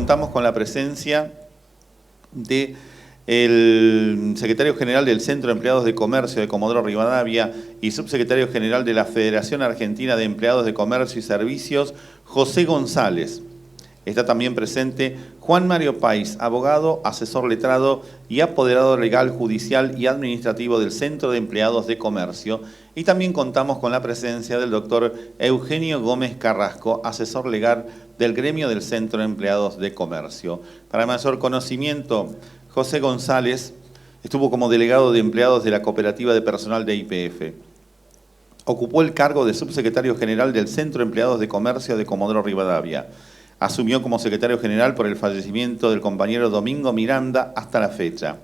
contamos con la presencia de el secretario general del Centro de Empleados de Comercio de Comodoro Rivadavia y subsecretario general de la Federación Argentina de Empleados de Comercio y Servicios, José González. Está también presente Juan Mario Pais, abogado, asesor letrado y apoderado legal, judicial y administrativo del Centro de Empleados de Comercio. Y también contamos con la presencia del doctor Eugenio Gómez Carrasco, asesor legal del gremio del Centro de Empleados de Comercio. Para mayor conocimiento, José González estuvo como delegado de empleados de la Cooperativa de Personal de YPF. Ocupó el cargo de subsecretario general del Centro de Empleados de Comercio de Comodoro Rivadavia. Asumió como secretario general por el fallecimiento del compañero Domingo Miranda hasta la fecha.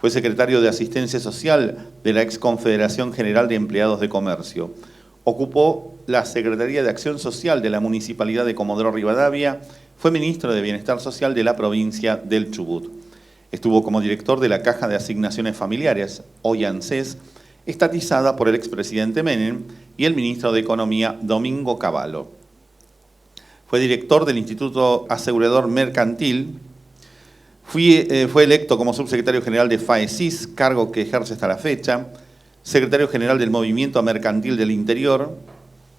Fue secretario de Asistencia Social de la ex Confederación General de Empleados de Comercio. Ocupó la Secretaría de Acción Social de la Municipalidad de Comodoro Rivadavia. Fue ministro de Bienestar Social de la provincia del Chubut. Estuvo como director de la Caja de Asignaciones Familiares, hoy ANSES, estatizada por el expresidente Menem y el ministro de Economía, Domingo Cavallo. Fue director del Instituto Asegurador Mercantil. Fue electo como subsecretario general de FAESIS, cargo que ejerce hasta la fecha. Secretario general del Movimiento Mercantil del Interior,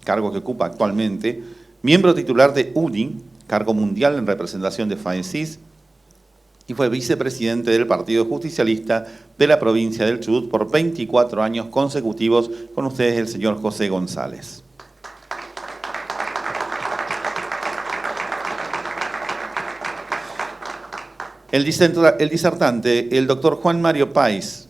cargo que ocupa actualmente. Miembro titular de UNI, cargo mundial en representación de FAESIS. Y fue vicepresidente del Partido Justicialista de la provincia del Chubut por 24 años consecutivos. Con ustedes el señor José González. El disertante, el doctor Juan Mario Pais,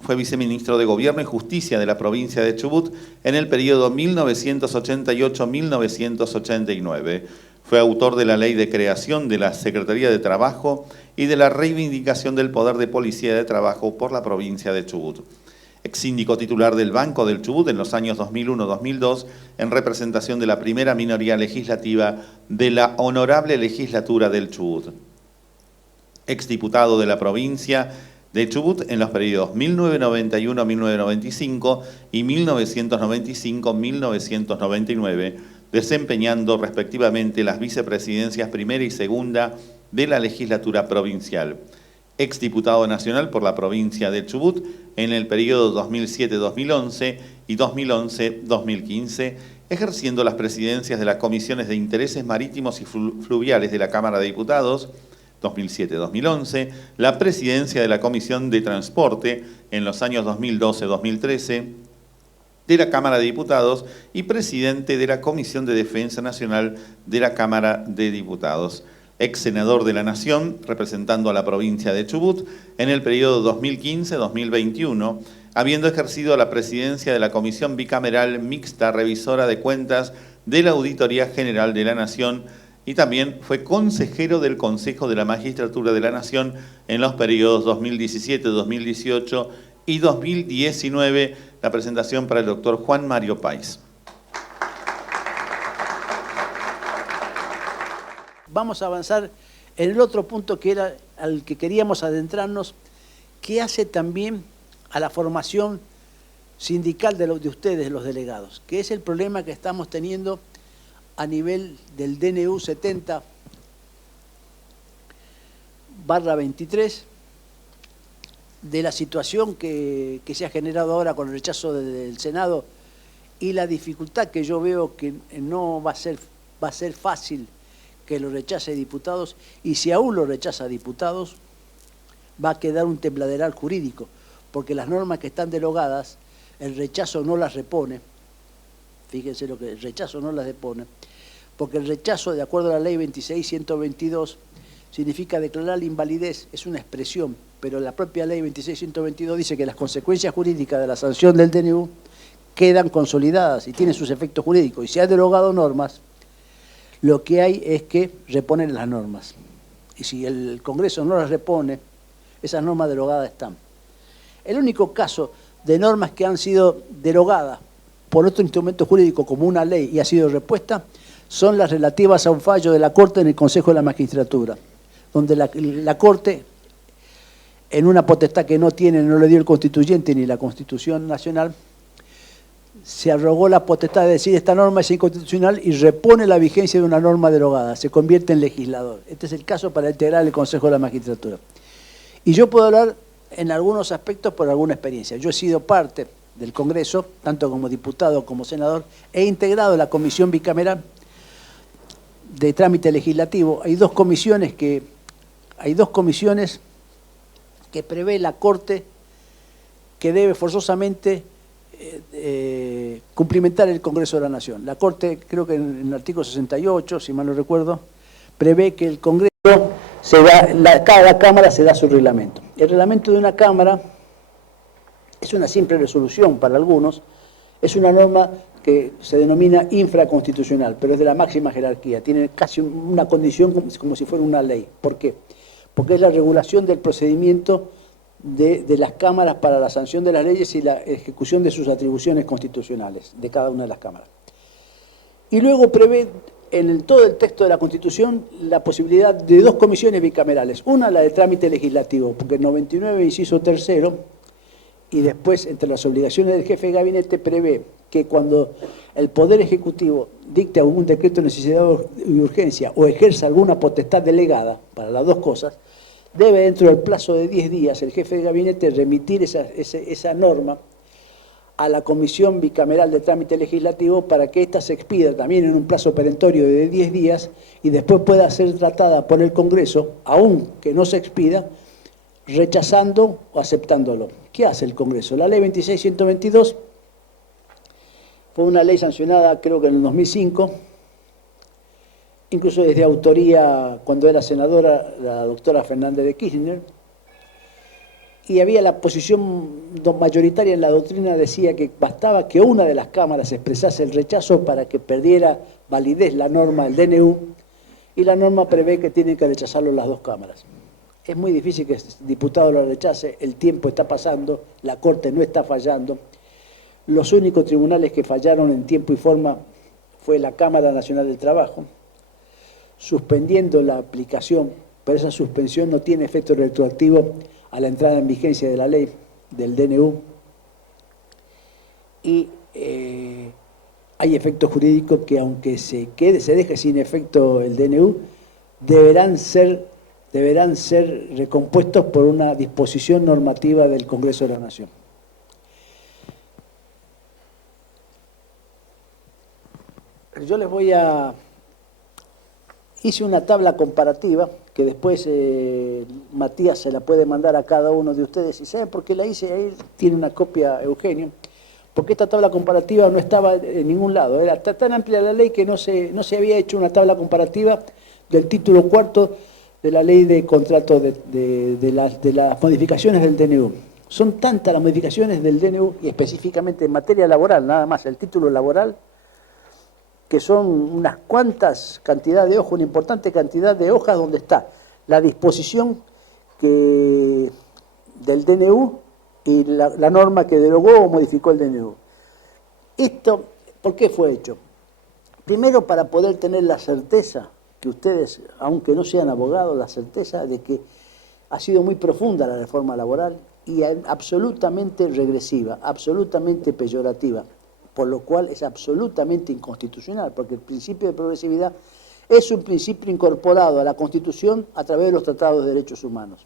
fue viceministro de Gobierno y Justicia de la provincia de Chubut en el periodo 1988-1989. Fue autor de la Ley de Creación de la Secretaría de Trabajo y de la reivindicación del poder de policía de trabajo por la provincia de Chubut. Ex síndico titular del Banco del Chubut en los años 2001-2002 en representación de la primera minoría legislativa de la Honorable Legislatura del Chubut. Exdiputado de la provincia de Chubut en los periodos 1991-1995 y 1995-1999, desempeñando respectivamente las vicepresidencias primera y segunda de la legislatura provincial. Exdiputado nacional por la provincia de Chubut en el periodo 2007-2011 y 2011-2015, ejerciendo las presidencias de las comisiones de intereses marítimos y fluviales de la Cámara de Diputados, 2007-2011, la presidencia de la Comisión de Transporte en los años 2012-2013 de la Cámara de Diputados y presidente de la Comisión de Defensa Nacional de la Cámara de Diputados. Ex senador de la Nación, representando a la provincia de Chubut en el periodo 2015-2021, habiendo ejercido la presidencia de la Comisión Bicameral Mixta Revisora de Cuentas de la Auditoría General de la Nación, y también fue consejero del Consejo de la Magistratura de la Nación en los periodos 2017, 2018 y 2019. La presentación para el doctor Juan Mario Pais. Vamos a avanzar en el otro punto que era al que queríamos adentrarnos, que hace también a la formación sindical de ustedes, los delegados, que es el problema que estamos teniendo a nivel del DNU 70/23, de la situación que se ha generado ahora con el rechazo del Senado y la dificultad que yo veo que no va a ser fácil que lo rechace diputados, y si aún lo rechaza diputados, va a quedar un tembladeral jurídico, porque las normas que están derogadas, el rechazo no las repone. Fíjense lo que el rechazo no las depone, porque el rechazo, de acuerdo a la ley 26.122, significa declarar la invalidez, es una expresión, pero la propia ley 26.122 dice que las consecuencias jurídicas de la sanción del DNU quedan consolidadas y tienen sus efectos jurídicos. Y si ha derogado normas, lo que hay es que reponen las normas. Y si el Congreso no las repone, esas normas derogadas están. El único caso de normas que han sido derogadas por otro instrumento jurídico como una ley y ha sido repuesta, son las relativas a un fallo de la Corte en el Consejo de la Magistratura, donde la Corte, en una potestad que no le dio el Constituyente ni la Constitución Nacional, se arrogó la potestad de decir esta norma es inconstitucional y repone la vigencia de una norma derogada, se convierte en legislador. Este es el caso para integrar el Consejo de la Magistratura. Y yo puedo hablar en algunos aspectos por alguna experiencia. Yo he sido parte del Congreso, tanto como diputado como senador, he integrado la Comisión Bicameral de Trámite Legislativo. Hay dos comisiones que prevé la Corte que debe forzosamente cumplimentar el Congreso de la Nación. La Corte, creo que en el artículo 68, si mal no recuerdo, prevé que el Congreso cada Cámara se da su reglamento. El reglamento de una Cámara es una simple resolución para algunos, es una norma que se denomina infraconstitucional, pero es de la máxima jerarquía, tiene casi una condición como si fuera una ley. ¿Por qué? Porque es la regulación del procedimiento de las cámaras para la sanción de las leyes y la ejecución de sus atribuciones constitucionales de cada una de las cámaras. Y luego prevé en todo el texto de la Constitución la posibilidad de dos comisiones bicamerales. Una, la de trámite legislativo, porque el 99, inciso tercero, y después entre las obligaciones del jefe de gabinete prevé que cuando el Poder Ejecutivo dicte algún decreto de necesidad y urgencia o ejerza alguna potestad delegada para las dos cosas, debe dentro del plazo de 10 días el jefe de gabinete remitir esa norma a la Comisión Bicameral de Trámite Legislativo para que ésta se expida también en un plazo perentorio de 10 días y después pueda ser tratada por el Congreso, aun que no se expida, rechazando o aceptándolo. ¿Qué hace el Congreso? La ley 26.122 fue una ley sancionada creo que en el 2005, incluso desde autoría cuando era senadora la doctora Fernández de Kirchner, y había la posición mayoritaria en la doctrina, decía que bastaba que una de las cámaras expresase el rechazo para que perdiera validez la norma del DNU, y la norma prevé que tienen que rechazarlo las dos cámaras. Es muy difícil que el diputado lo rechace, el tiempo está pasando, la Corte no está fallando. Los únicos tribunales que fallaron en tiempo y forma fue la Cámara Nacional del Trabajo, suspendiendo la aplicación, pero esa suspensión no tiene efecto retroactivo a la entrada en vigencia de la ley del DNU. Y hay efectos jurídicos que aunque se deje sin efecto el DNU, deberán ser recompuestos por una disposición normativa del Congreso de la Nación. Yo les hice una tabla comparativa que después Matías se la puede mandar a cada uno de ustedes. ¿Y saben por qué la hice? Ahí tiene una copia Eugenio. Porque esta tabla comparativa no estaba en ningún lado. Era tan amplia la ley que no se había hecho una tabla comparativa del título cuarto de la ley de contrato de las modificaciones del DNU. Son tantas las modificaciones del DNU, y específicamente en materia laboral, nada más, el título laboral, que son unas cuantas cantidad de hojas, una importante cantidad de hojas donde está la disposición del DNU y la norma que derogó o modificó el DNU. Esto, ¿por qué fue hecho? Primero, para poder tener la certeza que ustedes, aunque no sean abogados, la certeza de que ha sido muy profunda la reforma laboral y absolutamente regresiva, absolutamente peyorativa, por lo cual es absolutamente inconstitucional, porque el principio de progresividad es un principio incorporado a la Constitución a través de los tratados de derechos humanos.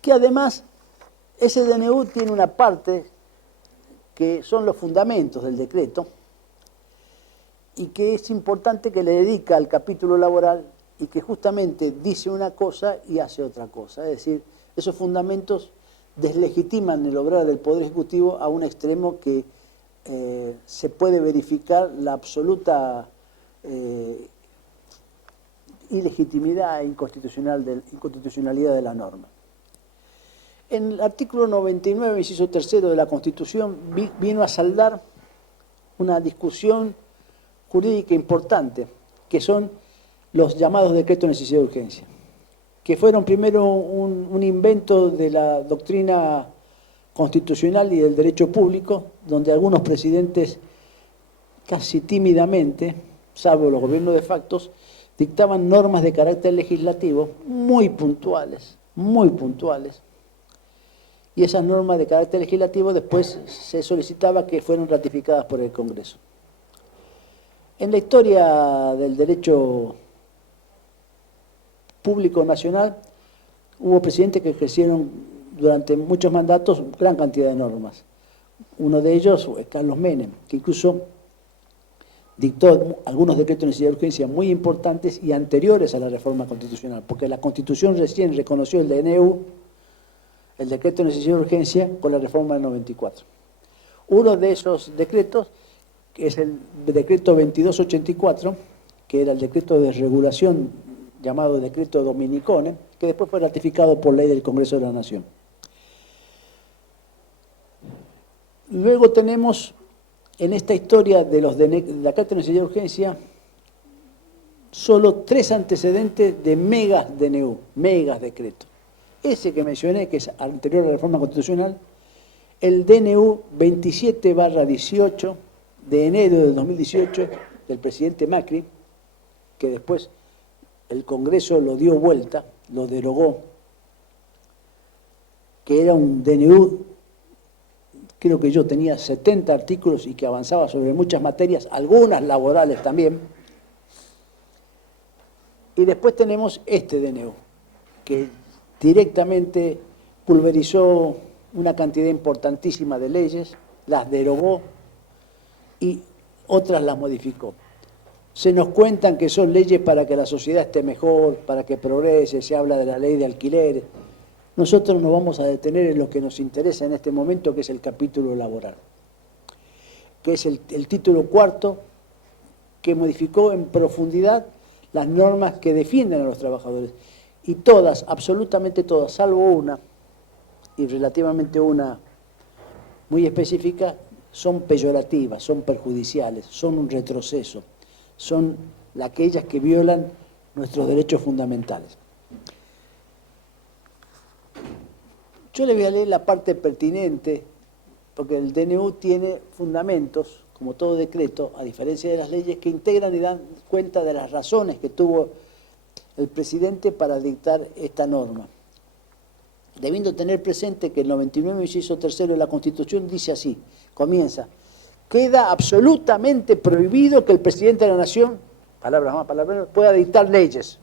Que además, ese DNU tiene una parte que son los fundamentos del decreto y que es importante que le dedica al capítulo laboral y que justamente dice una cosa y hace otra cosa. Es decir, esos fundamentos deslegitiman el obrar del Poder Ejecutivo a un extremo que se puede verificar la absoluta ilegitimidad e inconstitucionalidad de la norma. En el artículo 99, inciso tercero de la Constitución, vino a saldar una discusión jurídica importante, que son los llamados decretos de necesidad de urgencia, que fueron primero un invento de la doctrina constitucional y del derecho público, donde algunos presidentes casi tímidamente, salvo los gobiernos de facto, dictaban normas de carácter legislativo muy puntuales, y esas normas de carácter legislativo después se solicitaba que fueran ratificadas por el Congreso. En la historia del derecho público nacional hubo presidentes que ejercieron durante muchos mandatos gran cantidad de normas. Uno de ellos fue Carlos Menem, que incluso dictó algunos decretos de necesidad de urgencia muy importantes y anteriores a la reforma constitucional, porque la Constitución recién reconoció el DNU, el decreto de necesidad de urgencia, con la reforma del 94. Uno de esos decretos, que es el decreto 2284, que era el decreto de regulación llamado decreto Dominicone, que después fue ratificado por ley del Congreso de la Nación. Luego tenemos en esta historia de la Carta de Necesidad de Urgencia solo 3 antecedentes de megas DNU, megas decretos. Ese que mencioné, que es anterior a la reforma constitucional, el DNU 27/18 de enero de 2018 del presidente Macri, que después el Congreso lo dio vuelta, lo derogó, que era un DNU, creo que yo tenía 70 artículos y que avanzaba sobre muchas materias, algunas laborales también. Y después tenemos este DNU, que directamente pulverizó una cantidad importantísima de leyes, las derogó y otras las modificó. Se nos cuentan que son leyes para que la sociedad esté mejor, para que progrese, se habla de la ley de alquileres. Nosotros nos vamos a detener en lo que nos interesa en este momento, que es el capítulo laboral, que es el título 4, que modificó en profundidad las normas que defienden a los trabajadores. Y todas, absolutamente todas, salvo una, y relativamente una muy específica, son peyorativas, son perjudiciales, son un retroceso, son aquellas que violan nuestros derechos fundamentales. Yo le voy a leer la parte pertinente, porque el DNU tiene fundamentos, como todo decreto, a diferencia de las leyes, que integran y dan cuenta de las razones que tuvo el presidente para dictar esta norma. Debiendo tener presente que el 99, inciso tercero de la Constitución dice así, comienza: queda absolutamente prohibido que el presidente de la Nación, palabras más, palabras menos, pueda dictar leyes.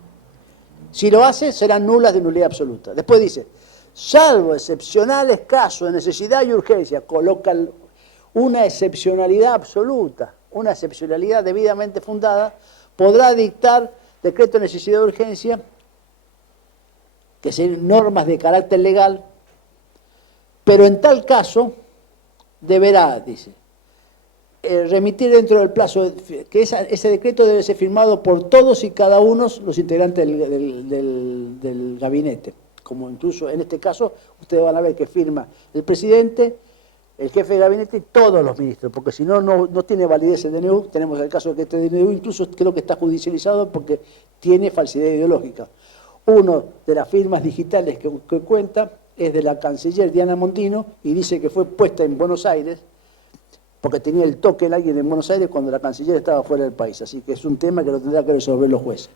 Si lo hace, serán nulas de nulidad absoluta. Después dice, salvo excepcionales casos de necesidad y urgencia, coloca una excepcionalidad absoluta, una excepcionalidad debidamente fundada, podrá dictar decreto de necesidad de urgencia, que sean normas de carácter legal, pero en tal caso deberá, dice, remitir dentro del plazo, que ese decreto debe ser firmado por todos y cada uno los integrantes del gabinete, como incluso en este caso ustedes van a ver que firma el presidente, el jefe de gabinete y todos los ministros, porque si no, no tiene validez el DNU. Tenemos el caso de que este DNU incluso creo que está judicializado porque tiene falsedad ideológica. Uno de las firmas digitales que cuenta es de la canciller Diana Mondino y dice que fue puesta en Buenos Aires porque tenía el toque de alguien en Buenos Aires cuando la canciller estaba fuera del país. Así que es un tema que lo tendrá que resolver los jueces.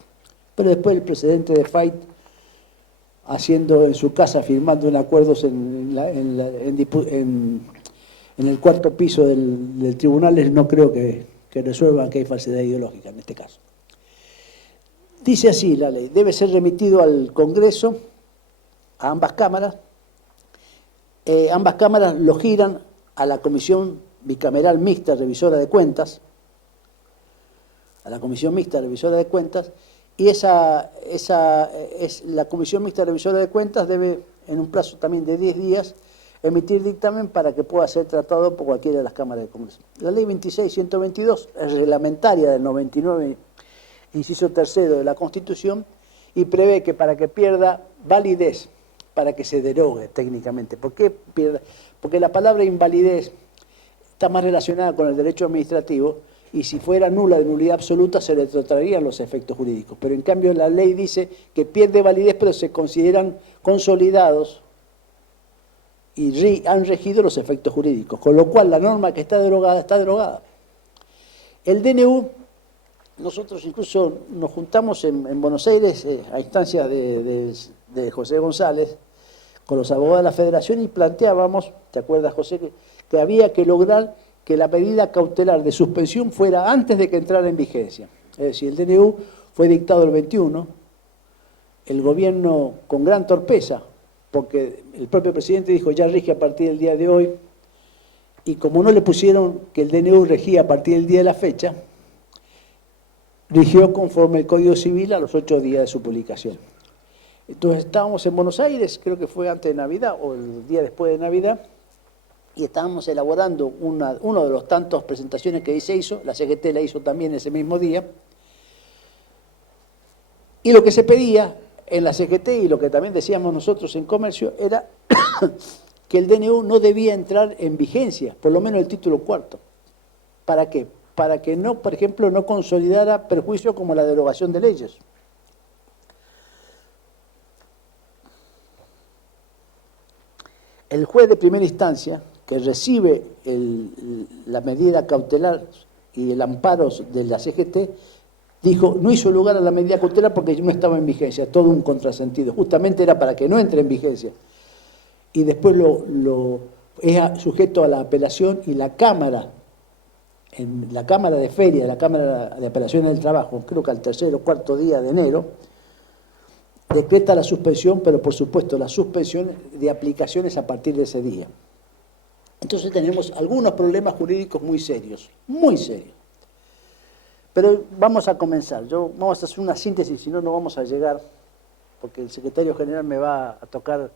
Pero después el presidente de FAIT, haciendo en su casa, firmando un acuerdo en el cuarto piso del tribunal, no creo que resuelvan que hay falsedad ideológica en este caso. Dice así la ley: debe ser remitido al Congreso, a ambas cámaras. Ambas cámaras lo giran a la Comisión Bicameral Mixta Revisora de Cuentas, y la Comisión Mixta Revisora de Cuentas debe, en un plazo también de 10 días, emitir dictamen para que pueda ser tratado por cualquiera de las cámaras del Congreso. La ley 26.122 es reglamentaria del 99, inciso tercero de la Constitución, y prevé que para que pierda validez, para que se derogue técnicamente. ¿Por qué pierda? Porque la palabra invalidez está más relacionada con el derecho administrativo, y si fuera nula de nulidad absoluta se le retrotraerían los efectos jurídicos. Pero en cambio la ley dice que pierde validez, pero se consideran consolidados y han regido los efectos jurídicos, con lo cual la norma que está derogada. El DNU, nosotros incluso nos juntamos en Buenos Aires a instancias de José González con los abogados de la Federación y planteábamos, ¿te acuerdas, José?, que había que lograr que la medida cautelar de suspensión fuera antes de que entrara en vigencia. Es decir, el DNU fue dictado el 21, el gobierno con gran torpeza, porque el propio presidente dijo ya rige a partir del día de hoy, y como no le pusieron que el DNU regía a partir del día de la fecha, rigió conforme el Código Civil a los 8 días de su publicación. Entonces estábamos en Buenos Aires, creo que fue antes de Navidad o el día después de Navidad, y estábamos elaborando uno de los tantos presentaciones que se hizo, la CGT la hizo también ese mismo día, y lo que se pedía en la CGT y lo que también decíamos nosotros en Comercio era que el DNU no debía entrar en vigencia, por lo menos el título cuarto. ¿Para qué? Para que no, por ejemplo, no consolidara perjuicios como la derogación de leyes. El juez de primera instancia, que recibe la medida cautelar y el amparo de la CGT, dijo, no hizo lugar a la medida cautelar porque no estaba en vigencia, todo un contrasentido. Justamente era para que no entre en vigencia. Y después es sujeto a la apelación y la Cámara, en la Cámara de Feria, la Cámara de Apelaciones del Trabajo, creo que al 3er o 4º día de enero, decreta la suspensión, pero por supuesto la suspensión de aplicaciones a partir de ese día. Entonces tenemos algunos problemas jurídicos muy serios, muy serios. Pero vamos a comenzar, vamos a hacer una síntesis, si no, no vamos a llegar, porque el secretario general me va a tocar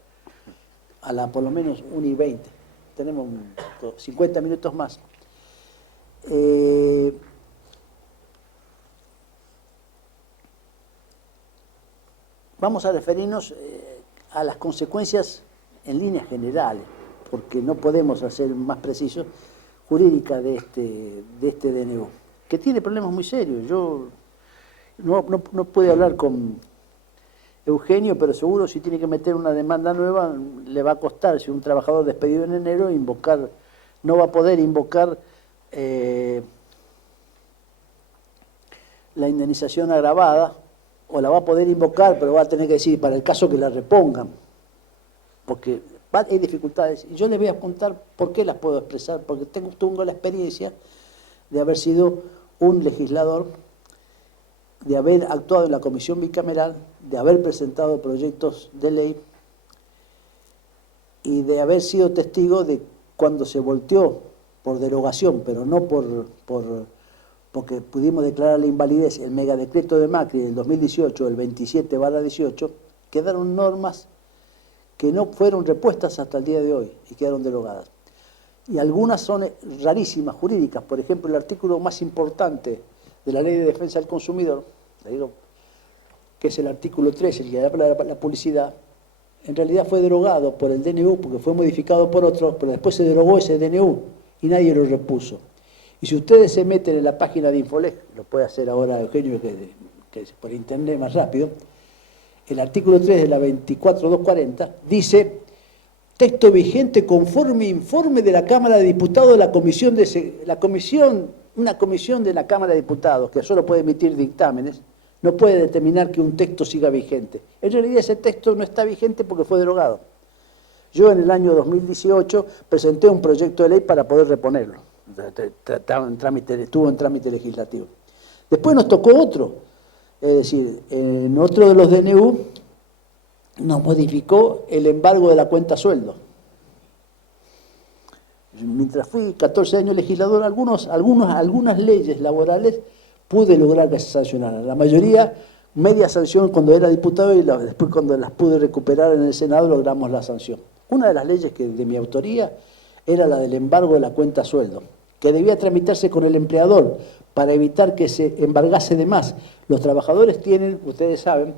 a por lo menos 1:20. Tenemos 50 minutos más. Vamos a referirnos a las consecuencias en líneas generales, porque no podemos hacer más preciso, jurídica de este DNU, que tiene problemas muy serios. Yo no puedo hablar con Eugenio, pero seguro si tiene que meter una demanda nueva le va a costar, si un trabajador despedido en enero, no va a poder invocar la indemnización agravada, o la va a poder invocar, pero va a tener que decir para el caso que la repongan, porque hay dificultades. Y yo les voy a contar por qué las puedo expresar, porque tengo la experiencia de haber sido un legislador, de haber actuado en la comisión bicameral, de haber presentado proyectos de ley y de haber sido testigo de cuando se volteó por derogación, pero no porque pudimos declarar la invalidez, el megadecreto de Macri del 2018, el 27/18, quedaron normas que no fueron repuestas hasta el día de hoy y quedaron derogadas. Y algunas son rarísimas, jurídicas. Por ejemplo, el artículo más importante de la Ley de Defensa del Consumidor, le digo, que es el artículo 13, el que habla de la publicidad, en realidad fue derogado por el DNU porque fue modificado por otro, pero después se derogó ese DNU y nadie lo repuso. Y si ustedes se meten en la página de Infolec, lo puede hacer ahora Eugenio, que es por internet más rápido, el artículo 3 de la 24.240 dice: texto vigente conforme informe de la Cámara de Diputados de una comisión de la Cámara de Diputados, que solo puede emitir dictámenes, no puede determinar que un texto siga vigente. En realidad ese texto no está vigente porque fue derogado. Yo en el año 2018 presenté un proyecto de ley para poder reponerlo. Estuvo en trámite legislativo. Después nos tocó otro, es decir, en otro de los DNU nos modificó el embargo de la cuenta sueldo. Mientras fui 14 años legislador, algunas leyes laborales pude lograr que se sancionaran. La mayoría, media sanción cuando era diputado, y después cuando las pude recuperar en el Senado logramos la sanción. Una de las leyes de mi autoría era la del embargo de la cuenta sueldo, que debía tramitarse con el empleador para evitar que se embargase de más. Los trabajadores tienen, ustedes saben,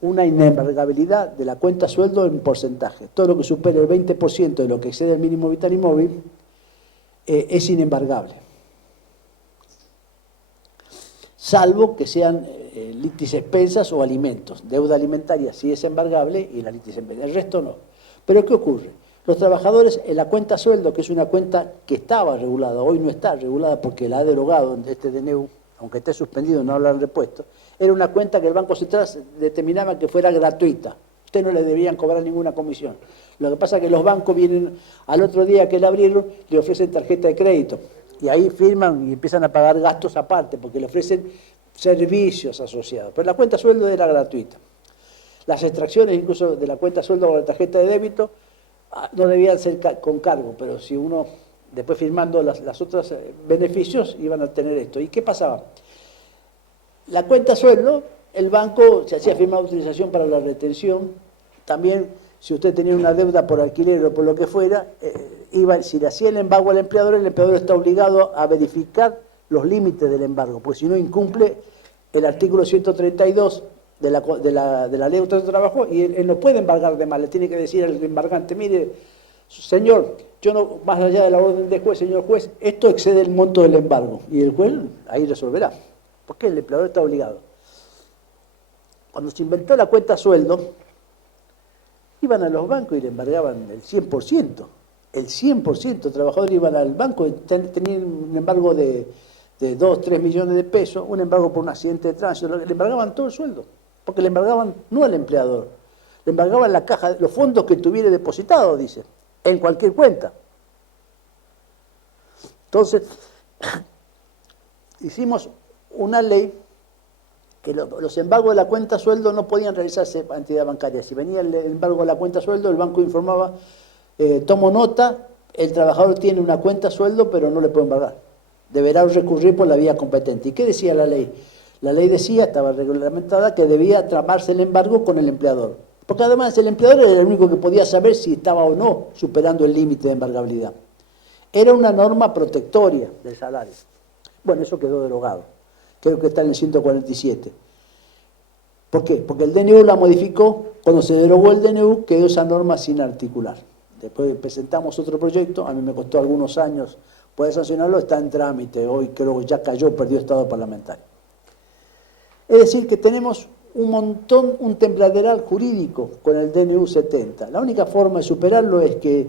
una inembargabilidad de la cuenta sueldo en porcentaje. Todo lo que supere el 20% de lo que excede el mínimo vital y móvil es inembargable. Salvo que sean litis expensas o alimentos. Deuda alimentaria sí es embargable y la litis expensas. El resto no. Pero ¿qué ocurre? Los trabajadores en la cuenta sueldo, que es una cuenta que estaba regulada, hoy no está regulada porque la ha derogado este DNU, aunque esté suspendido, no la han repuesto, era una cuenta que el Banco Central determinaba que fuera gratuita. Usted no le debían cobrar ninguna comisión. Lo que pasa es que los bancos vienen al otro día que le abrieron, le ofrecen tarjeta de crédito. Y ahí firman y empiezan a pagar gastos aparte, porque le ofrecen servicios asociados. Pero la cuenta sueldo era gratuita. Las extracciones incluso de la cuenta sueldo con la tarjeta de débito no debían ser con cargo, pero si uno, después firmando las otras beneficios, iban a tener esto. ¿Y qué pasaba? La cuenta sueldo, el banco se hacía firmar utilización para la retención. También, si usted tenía una deuda por alquiler o por lo que fuera, si le hacía el embargo al empleador, el empleador está obligado a verificar los límites del embargo, porque si no incumple el artículo 132 de la ley de trabajo, y él no puede embargar de más, le tiene que decir al embargante, mire, señor, yo no, más allá de la orden del juez, señor juez, esto excede el monto del embargo, y el juez ahí resolverá, porque el empleador está obligado. Cuando se inventó la cuenta sueldo, iban a los bancos y le embargaban el 100%. El 100%, trabajadores iban al banco y tenían un embargo de 2, 3 millones de pesos, un embargo por un accidente de tránsito, le embargaban todo el sueldo, porque le embargaban no al empleador, le embargaban la caja, los fondos que tuviera depositados, dice, en cualquier cuenta. Entonces, hicimos una ley que los embargos de la cuenta sueldo no podían realizarse a entidad bancaria. Si venía el embargo de la cuenta sueldo, el banco informaba, tomo nota, el trabajador tiene una cuenta sueldo, pero no le puede embargar. Deberá recurrir por la vía competente. ¿Y qué decía la ley? La ley decía, estaba reglamentada, que debía tramarse el embargo con el empleador. Porque además el empleador era el único que podía saber si estaba o no superando el límite de embargabilidad. Era una norma protectoria del salario. Bueno, eso quedó derogado. Creo que está en el 147. ¿Por qué? Porque el DNU la modificó, cuando se derogó el DNU quedó esa norma sin articular. Después presentamos otro proyecto, a mí me costó algunos años poder sancionarlo, está en trámite, hoy creo que ya cayó, perdió estado parlamentario. Es decir, que tenemos un montón, un tembladeral jurídico con el DNU 70. La única forma de superarlo es que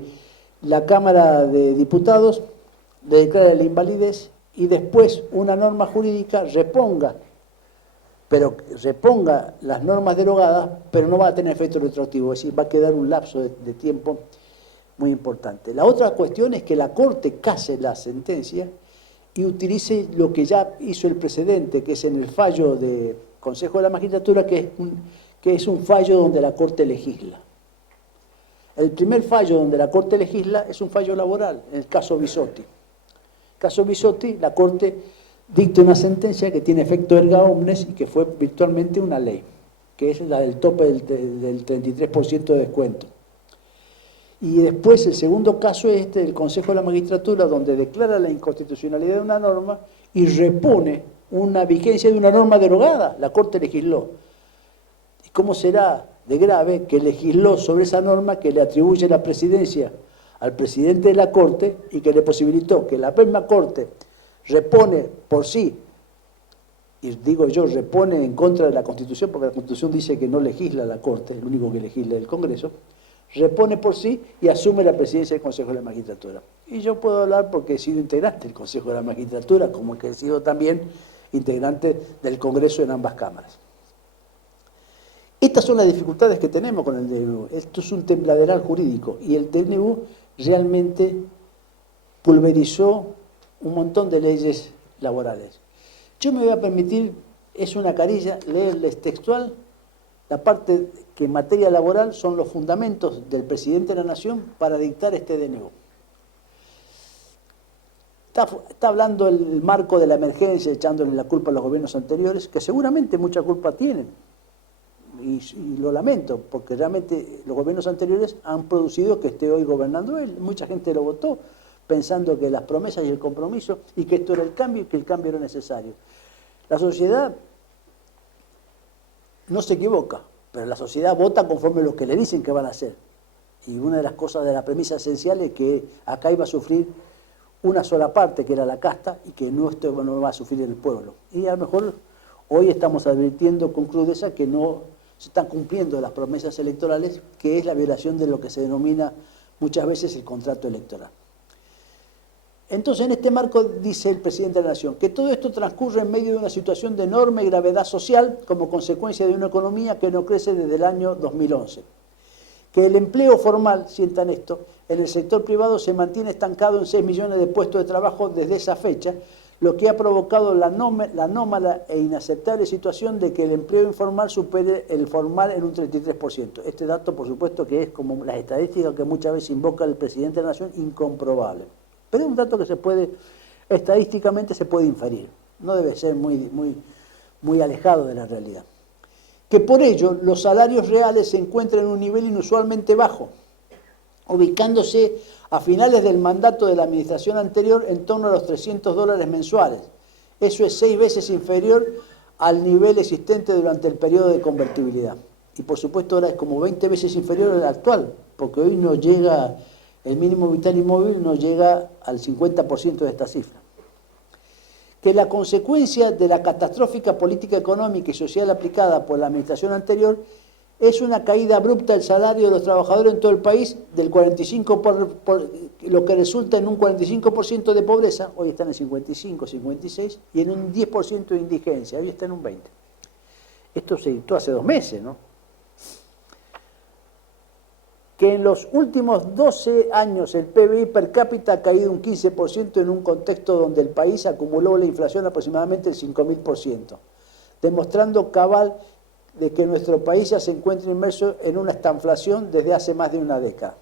la Cámara de Diputados le declare la invalidez y después una norma jurídica reponga las normas derogadas, pero no va a tener efecto retroactivo, es decir, va a quedar un lapso de tiempo muy importante. La otra cuestión es que la Corte case la sentencia y utilice lo que ya hizo el precedente, que es en el fallo del Consejo de la Magistratura, que es un fallo donde la Corte legisla. El primer fallo donde la Corte legisla es un fallo laboral, en el caso Bisotti. Caso Bisotti, la Corte dicta una sentencia que tiene efecto erga omnes y que fue virtualmente una ley, que es la del tope del 33% de descuento. Y después el segundo caso es este del Consejo de la Magistratura, donde declara la inconstitucionalidad de una norma y repone una vigencia de una norma derogada. La Corte legisló. ¿Y cómo será de grave que legisló sobre esa norma que le atribuye la presidencia al presidente de la Corte y que le posibilitó que la misma Corte repone por sí, y digo yo, repone en contra de la Constitución, porque la Constitución dice que no legisla la Corte, el único que legisla es el Congreso, repone por sí y asume la presidencia del Consejo de la Magistratura. Y yo puedo hablar porque he sido integrante del Consejo de la Magistratura, como que he sido también integrante del Congreso en ambas cámaras. Estas son las dificultades que tenemos con el DNU. Esto es un tembladeral jurídico y el DNU realmente pulverizó un montón de leyes laborales. Yo me voy a permitir, es una carilla, leerles textual la parte que en materia laboral son los fundamentos del presidente de la Nación para dictar este DNU. Está hablando el marco de la emergencia, echándole la culpa a los gobiernos anteriores, que seguramente mucha culpa tienen. Y lo lamento, porque realmente los gobiernos anteriores han producido que esté hoy gobernando él. Mucha gente lo votó pensando que las promesas y el compromiso, y que esto era el cambio y que el cambio era necesario. La sociedad no se equivoca, pero la sociedad vota conforme a lo que le dicen que van a hacer. Y una de las cosas de la premisa esencial es que acá iba a sufrir una sola parte, que era la casta, y que no va a sufrir el pueblo. Y a lo mejor hoy estamos advirtiendo con crudeza que no se están cumpliendo las promesas electorales, que es la violación de lo que se denomina muchas veces el contrato electoral. Entonces, en este marco, dice el presidente de la Nación, que todo esto transcurre en medio de una situación de enorme gravedad social como consecuencia de una economía que no crece desde el año 2011. Que el empleo formal, sientan esto, en el sector privado se mantiene estancado en 6 millones de puestos de trabajo desde esa fecha, lo que ha provocado la anómala e inaceptable situación de que el empleo informal supere el formal en un 33%. Este dato, por supuesto, que es como las estadísticas que muchas veces invoca el presidente de la Nación, incomprobable. Pero es un dato que estadísticamente se puede inferir. No debe ser muy alejado de la realidad. Que por ello los salarios reales se encuentran en un nivel inusualmente bajo, ubicándose a finales del mandato de la administración anterior en torno a los $300 mensuales. Eso es 6 veces inferior al nivel existente durante el periodo de convertibilidad. Y por supuesto ahora es como 20 veces inferior al actual, porque hoy no llega, el mínimo vital y móvil no llega al 50% de esta cifra. Que la consecuencia de la catastrófica política económica y social aplicada por la administración anterior es una caída abrupta del salario de los trabajadores en todo el país del 45%, lo que resulta en un 45% de pobreza, hoy están en 55, 56, y en un 10% de indigencia, hoy está en un 20%. Esto se dictó hace 2 meses, ¿no? Que en los últimos 12 años el PBI per cápita ha caído un 15% en un contexto donde el país acumuló la inflación aproximadamente el 5.000%, demostrando cabal de que nuestro país ya se encuentra inmerso en una estanflación desde hace más de una década.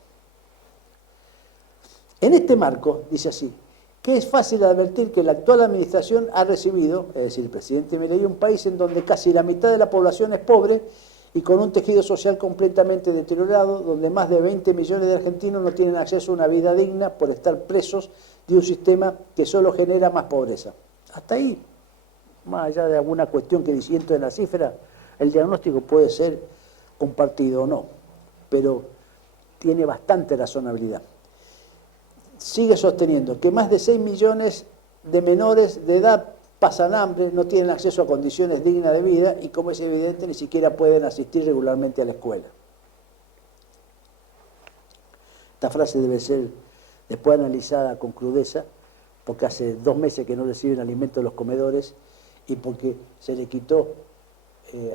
En este marco, dice así, que es fácil advertir que la actual administración ha recibido, es decir, el presidente Milei, un país en donde casi la mitad de la población es pobre y con un tejido social completamente deteriorado, donde más de 20 millones de argentinos no tienen acceso a una vida digna por estar presos de un sistema que solo genera más pobreza. Hasta ahí, más allá de alguna cuestión que disiento en la cifra, el diagnóstico puede ser compartido o no, pero tiene bastante razonabilidad. Sigue sosteniendo que más de 6 millones de menores de edad pasan hambre, no tienen acceso a condiciones dignas de vida y, como es evidente, ni siquiera pueden asistir regularmente a la escuela. Esta frase debe ser después analizada con crudeza, porque hace 2 meses que no reciben alimento de los comedores y porque se le quitó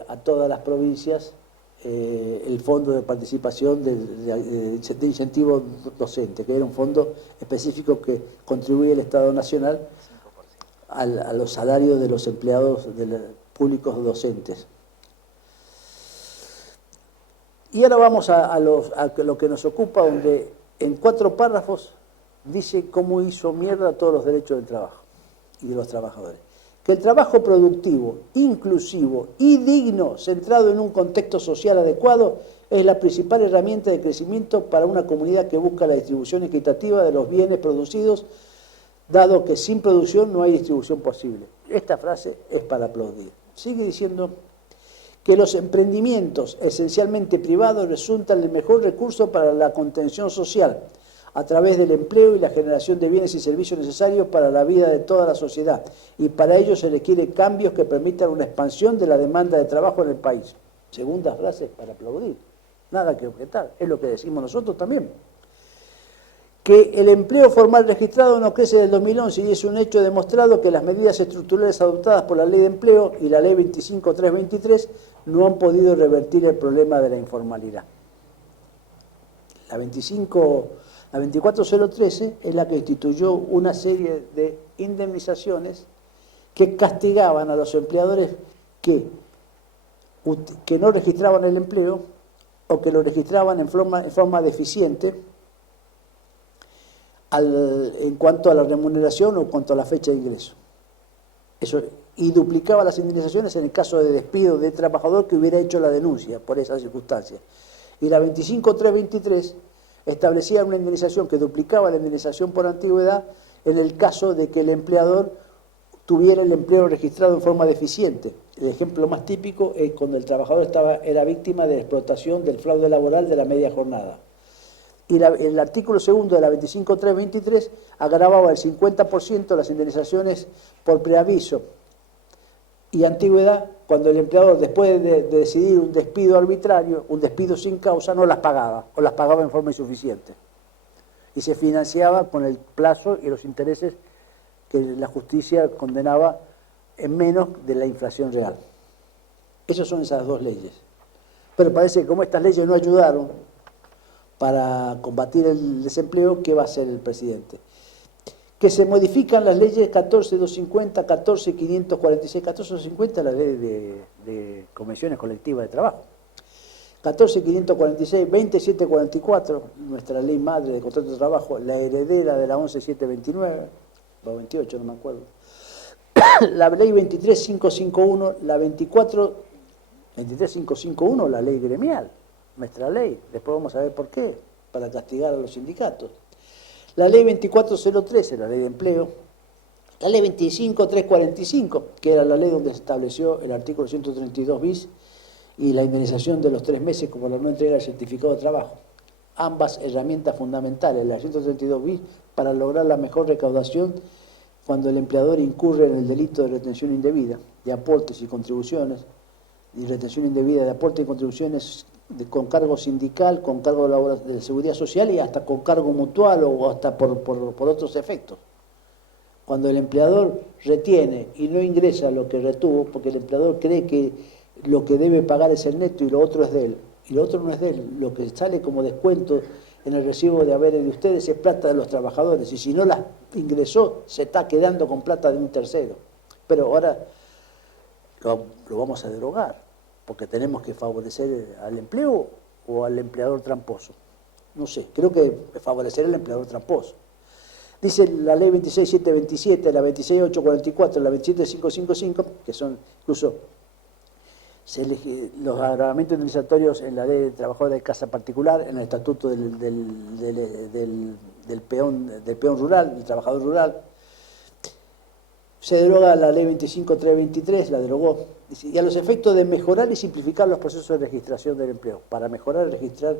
a todas las provincias el fondo de participación de incentivo docente, que era un fondo específico que contribuye el Estado Nacional a los salarios de los empleados públicos docentes. Y ahora vamos a lo que nos ocupa, donde en 4 párrafos dice cómo hizo mierda todos los derechos del trabajo y de los trabajadores. Que el trabajo productivo, inclusivo y digno, centrado en un contexto social adecuado, es la principal herramienta de crecimiento para una comunidad que busca la distribución equitativa de los bienes producidos, dado que sin producción no hay distribución posible. Esta frase es para aplaudir. Sigue diciendo que los emprendimientos esencialmente privados resultan el mejor recurso para la contención social, a través del empleo y la generación de bienes y servicios necesarios para la vida de toda la sociedad, y para ello se requieren cambios que permitan una expansión de la demanda de trabajo en el país. Segunda frase para aplaudir, nada que objetar, es lo que decimos nosotros también. Que el empleo formal registrado no crece desde el 2011 y es un hecho demostrado que las medidas estructurales adoptadas por la Ley de Empleo y la Ley 25.323 no han podido revertir el problema de la informalidad. La 24.013 es la que instituyó una serie de indemnizaciones que castigaban a los empleadores que no registraban el empleo o que lo registraban en forma deficiente en cuanto a la remuneración o en cuanto a la fecha de ingreso. Y duplicaba las indemnizaciones en el caso de despido de trabajador que hubiera hecho la denuncia por esa circunstancia. Y la 25.323 establecía una indemnización que duplicaba la indemnización por antigüedad en el caso de que el empleador tuviera el empleo registrado en forma deficiente. El ejemplo más típico es cuando el trabajador era víctima de la explotación del fraude laboral de la media jornada. Y el artículo 2 de la 25.323 agravaba el 50% las indemnizaciones por preaviso y antigüedad cuando el empleador, después de decidir un despido arbitrario, un despido sin causa, no las pagaba o las pagaba en forma insuficiente. y se financiaba con el plazo y los intereses que la justicia condenaba en menos de la inflación real. Esas son esas dos leyes. Pero parece que como estas leyes no ayudaron para combatir el desempleo, ¿qué va a hacer el presidente? Que se modifican las leyes 14.250, 14.546, 14.250 la ley de convenciones colectivas de trabajo, 14.546, 27.44, nuestra ley madre de contrato de trabajo, la heredera de la 11.729, o 28, no me acuerdo, la ley 23.551, la 23.551, la ley gremial, nuestra ley, después vamos a ver por qué, para castigar a los sindicatos. La ley 24.013, la ley de empleo, la ley 25.345, que era la ley donde se estableció el artículo 132 bis y la indemnización de los 3 meses como la no entrega del certificado de trabajo. Ambas herramientas fundamentales, la 132 bis para lograr la mejor recaudación cuando el empleador incurre en el delito de retención indebida de aportes y contribuciones, y retención indebida de aportes y contribuciones con cargo sindical, con cargo de seguridad social y hasta con cargo mutual o hasta por otros efectos. Cuando el empleador retiene y no ingresa lo que retuvo, porque el empleador cree que lo que debe pagar es el neto y lo otro es de él, y lo otro no es de él, lo que sale como descuento en el recibo de haberes de ustedes es plata de los trabajadores, y si no las ingresó, se está quedando con plata de un tercero. Pero ahora lo vamos a derogar, porque tenemos que favorecer al empleo o al empleador tramposo. No sé, creo que favorecer al empleador tramposo. Dice la ley 26.727, la 26.844, la 27.555, que son incluso los agravamientos indemnizatorios en la ley de trabajadores de casa particular, en el estatuto del peón rural, del trabajador rural. Se deroga la ley 25.323, la derogó, y a los efectos de mejorar y simplificar los procesos de registración del empleo. Para mejorar y registrar,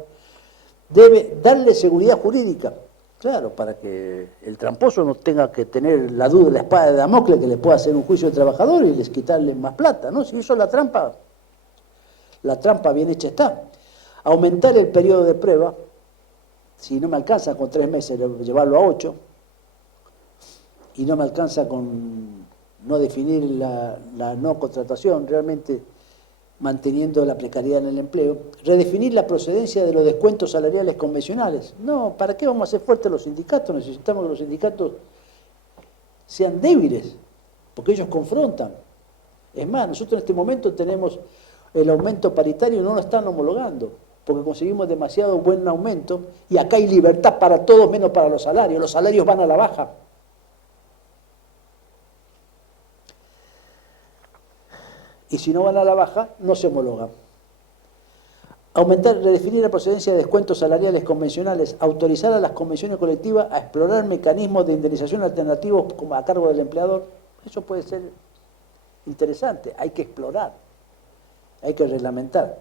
debe darle seguridad jurídica, claro, para que el tramposo no tenga que tener la duda, la espada de Damocles, que le pueda hacer un juicio de trabajador y les quitarle más plata, ¿no? Si eso es la trampa bien hecha está. Aumentar el periodo de prueba, si no me alcanza con 3 meses, llevarlo a 8, y no me alcanza con no definir la no contratación, realmente manteniendo la precariedad en el empleo, redefinir la procedencia de los descuentos salariales convencionales. No, ¿para qué vamos a hacer fuertes los sindicatos? Necesitamos que los sindicatos sean débiles, porque ellos confrontan. Es más, nosotros en este momento tenemos el aumento paritario, no lo están homologando, porque conseguimos demasiado buen aumento, y acá hay libertad para todos menos para los salarios van a la baja. Y si no van a la baja, no se homologan. Redefinir la procedencia de descuentos salariales convencionales, autorizar a las convenciones colectivas a explorar mecanismos de indemnización alternativos como a cargo del empleador. Eso puede ser interesante, hay que explorar, hay que reglamentar.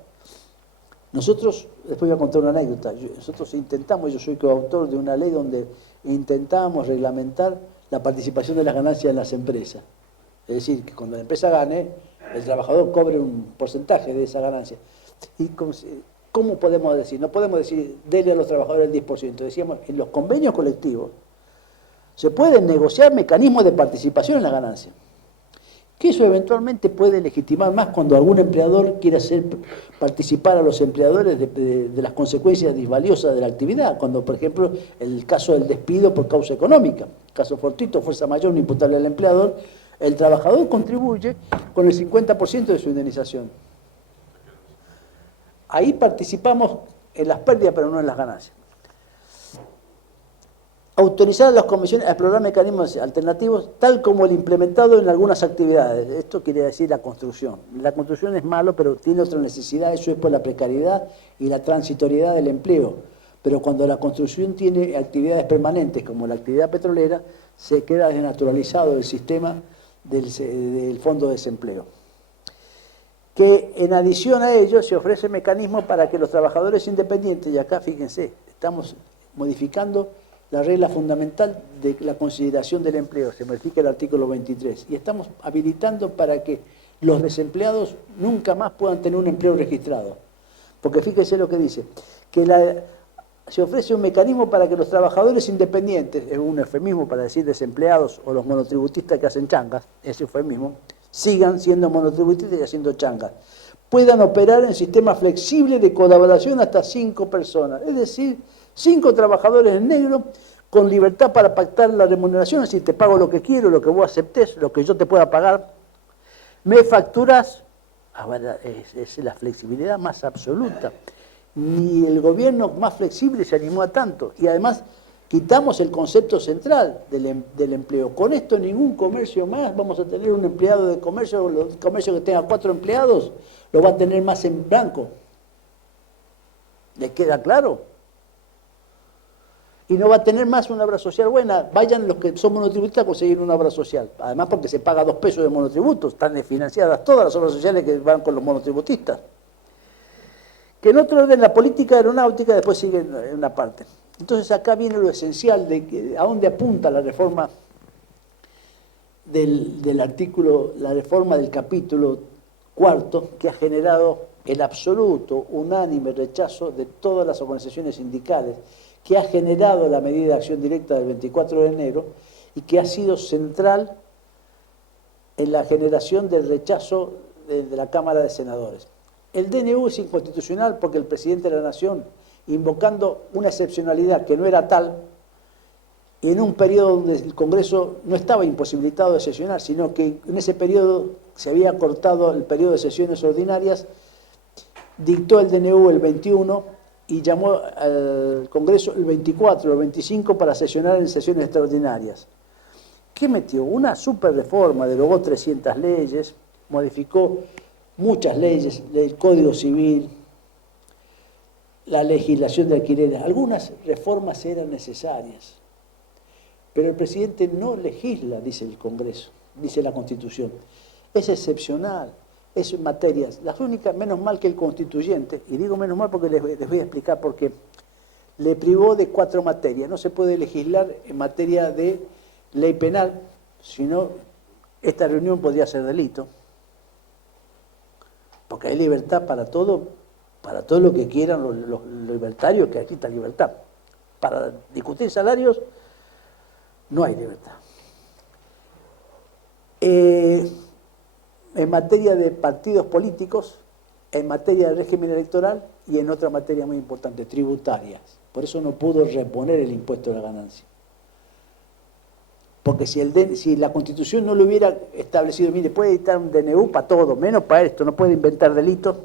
Nosotros, después voy a contar una anécdota, nosotros intentamos, yo soy coautor de una ley donde intentamos reglamentar la participación de las ganancias en las empresas. Es decir, que cuando la empresa gane, el trabajador cobre un porcentaje de esa ganancia. ¿Y cómo podemos decir? No podemos decir, dele a los trabajadores el 10%. Decíamos, en los convenios colectivos se pueden negociar mecanismos de participación en la ganancia. Que eso eventualmente puede legitimar más cuando algún empleador quiere hacer participar a los empleadores de las consecuencias disvaliosas de la actividad. Cuando, por ejemplo, el caso del despido por causa económica, caso fortuito, fuerza mayor no imputable al empleador, el trabajador contribuye con el 50% de su indemnización. Ahí participamos en las pérdidas, pero no en las ganancias. Autorizar a las comisiones a explorar mecanismos alternativos, tal como el implementado en algunas actividades. Esto quiere decir la construcción. La construcción es malo, pero tiene otra necesidad, eso es por la precariedad y la transitoriedad del empleo. Pero cuando la construcción tiene actividades permanentes, como la actividad petrolera, se queda desnaturalizado el sistema del Fondo de Desempleo. Que en adición a ello se ofrece mecanismos para que los trabajadores independientes, y acá fíjense, estamos modificando la regla fundamental de la consideración del empleo, se modifica el artículo 23, y estamos habilitando para que los desempleados nunca más puedan tener un empleo registrado. Porque fíjense lo que dice, que se ofrece un mecanismo para que los trabajadores independientes, es un eufemismo para decir desempleados o los monotributistas que hacen changas, ese eufemismo, sigan siendo monotributistas y haciendo changas, puedan operar en sistemas flexibles de colaboración hasta 5 personas, es decir, 5 trabajadores en negro con libertad para pactar la remuneración, es decir, te pago lo que quiero, lo que vos aceptés, lo que yo te pueda pagar, me facturas, es la flexibilidad más absoluta. Ni el gobierno más flexible se animó a tanto. Y además quitamos el concepto central del empleo. Con esto ningún comercio más vamos a tener un empleado de comercio, el comercio que tenga 4 empleados lo va a tener más en blanco. ¿Les queda claro? Y no va a tener más una obra social buena. Vayan los que son monotributistas a conseguir una obra social. Además porque se paga 2 pesos de monotributos. Están desfinanciadas todas las obras sociales que van con los monotributistas. Que en otro orden, la política aeronáutica después sigue en una parte. Entonces acá viene lo esencial de a dónde apunta la reforma del artículo, la reforma del capítulo 4, que ha generado el absoluto, unánime rechazo de todas las organizaciones sindicales, que ha generado la medida de acción directa del 24 de enero y que ha sido central en la generación del rechazo de la Cámara de Senadores. El DNU es inconstitucional porque el presidente de la Nación, invocando una excepcionalidad que no era tal, y en un periodo donde el Congreso no estaba imposibilitado de sesionar, sino que en ese periodo se había cortado el periodo de sesiones ordinarias, dictó el DNU el 21 y llamó al Congreso el 24 o el 25 para sesionar en sesiones extraordinarias. ¿Qué metió? Una super reforma, derogó 300 leyes, modificó muchas leyes, el Código Civil, la legislación de alquileres. Algunas reformas eran necesarias, pero el presidente no legisla, dice el Congreso, dice la Constitución. Es excepcional, es materias. Las únicas, menos mal que el constituyente, y digo menos mal porque les voy a explicar por qué, le privó de 4 materias. No se puede legislar en materia de ley penal, sino esta reunión podría ser delito. Porque hay libertad para todo lo que quieran los libertarios, que aquí está libertad. Para discutir salarios no hay libertad. En materia de partidos políticos, en materia de régimen electoral y en otra materia muy importante, tributarias. Por eso no pudo reponer el impuesto de la ganancia. Porque si la Constitución no lo hubiera establecido, mire, puede editar un DNU para todo, menos para esto, no puede inventar delitos,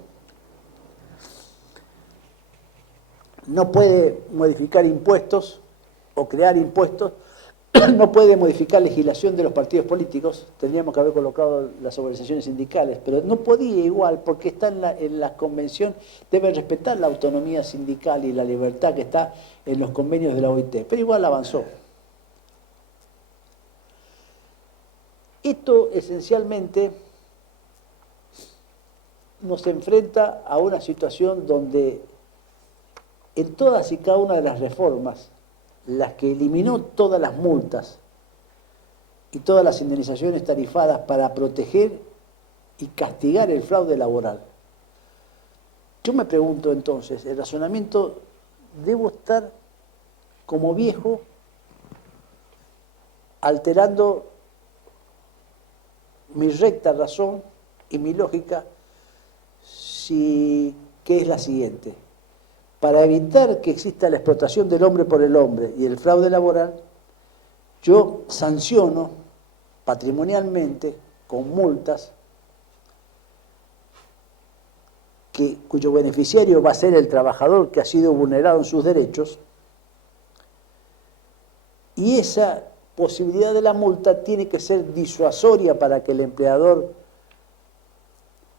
no puede modificar impuestos o crear impuestos, no puede modificar legislación de los partidos políticos, tendríamos que haber colocado las organizaciones sindicales, pero no podía igual, porque está en la convención, debe respetar la autonomía sindical y la libertad que está en los convenios de la OIT, pero igual avanzó. Esto esencialmente nos enfrenta a una situación donde en todas y cada una de las reformas, las que eliminó todas las multas y todas las indemnizaciones tarifadas para proteger y castigar el fraude laboral. Yo me pregunto entonces, el razonamiento, ¿debo estar como viejo alterando mi recta razón y mi lógica, que es la siguiente? Para evitar que exista la explotación del hombre por el hombre y el fraude laboral, yo sanciono patrimonialmente con multas cuyo beneficiario va a ser el trabajador que ha sido vulnerado en sus derechos, y esa posibilidad de la multa tiene que ser disuasoria para que el empleador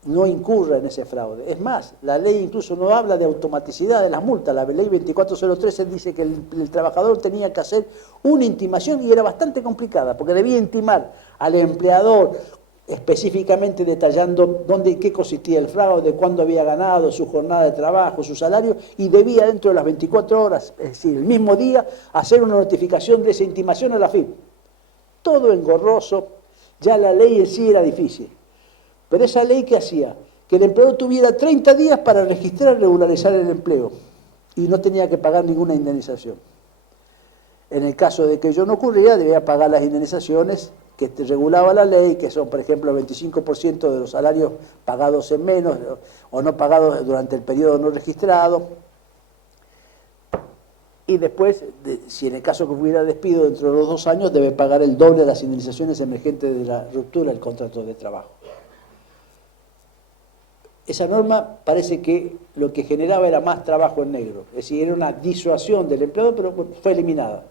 no incurra en ese fraude. Es más, la ley incluso no habla de automaticidad de las multas. La ley 2403 dice que el trabajador tenía que hacer una intimación y era bastante complicada, porque debía intimar al empleador específicamente detallando qué consistía el fraude, cuándo había ganado, su jornada de trabajo, su salario, y debía dentro de las 24 horas, es decir, el mismo día, hacer una notificación de esa intimación a la FIP. Todo engorroso, ya la ley en sí era difícil. Pero esa ley, ¿qué hacía? Que el empleador tuviera 30 días para registrar y regularizar el empleo. y no tenía que pagar ninguna indemnización. En el caso de que ello no ocurría, debía pagar las indemnizaciones que regulaba la ley, que son, por ejemplo, el 25% de los salarios pagados en menos o no pagados durante el periodo no registrado. Y después, si en el caso que hubiera despido dentro de los 2 años, debe pagar el doble de las indemnizaciones emergentes de la ruptura del contrato de trabajo. Esa norma parece que lo que generaba era más trabajo en negro, es decir, era una disuasión del empleador, pero fue eliminada.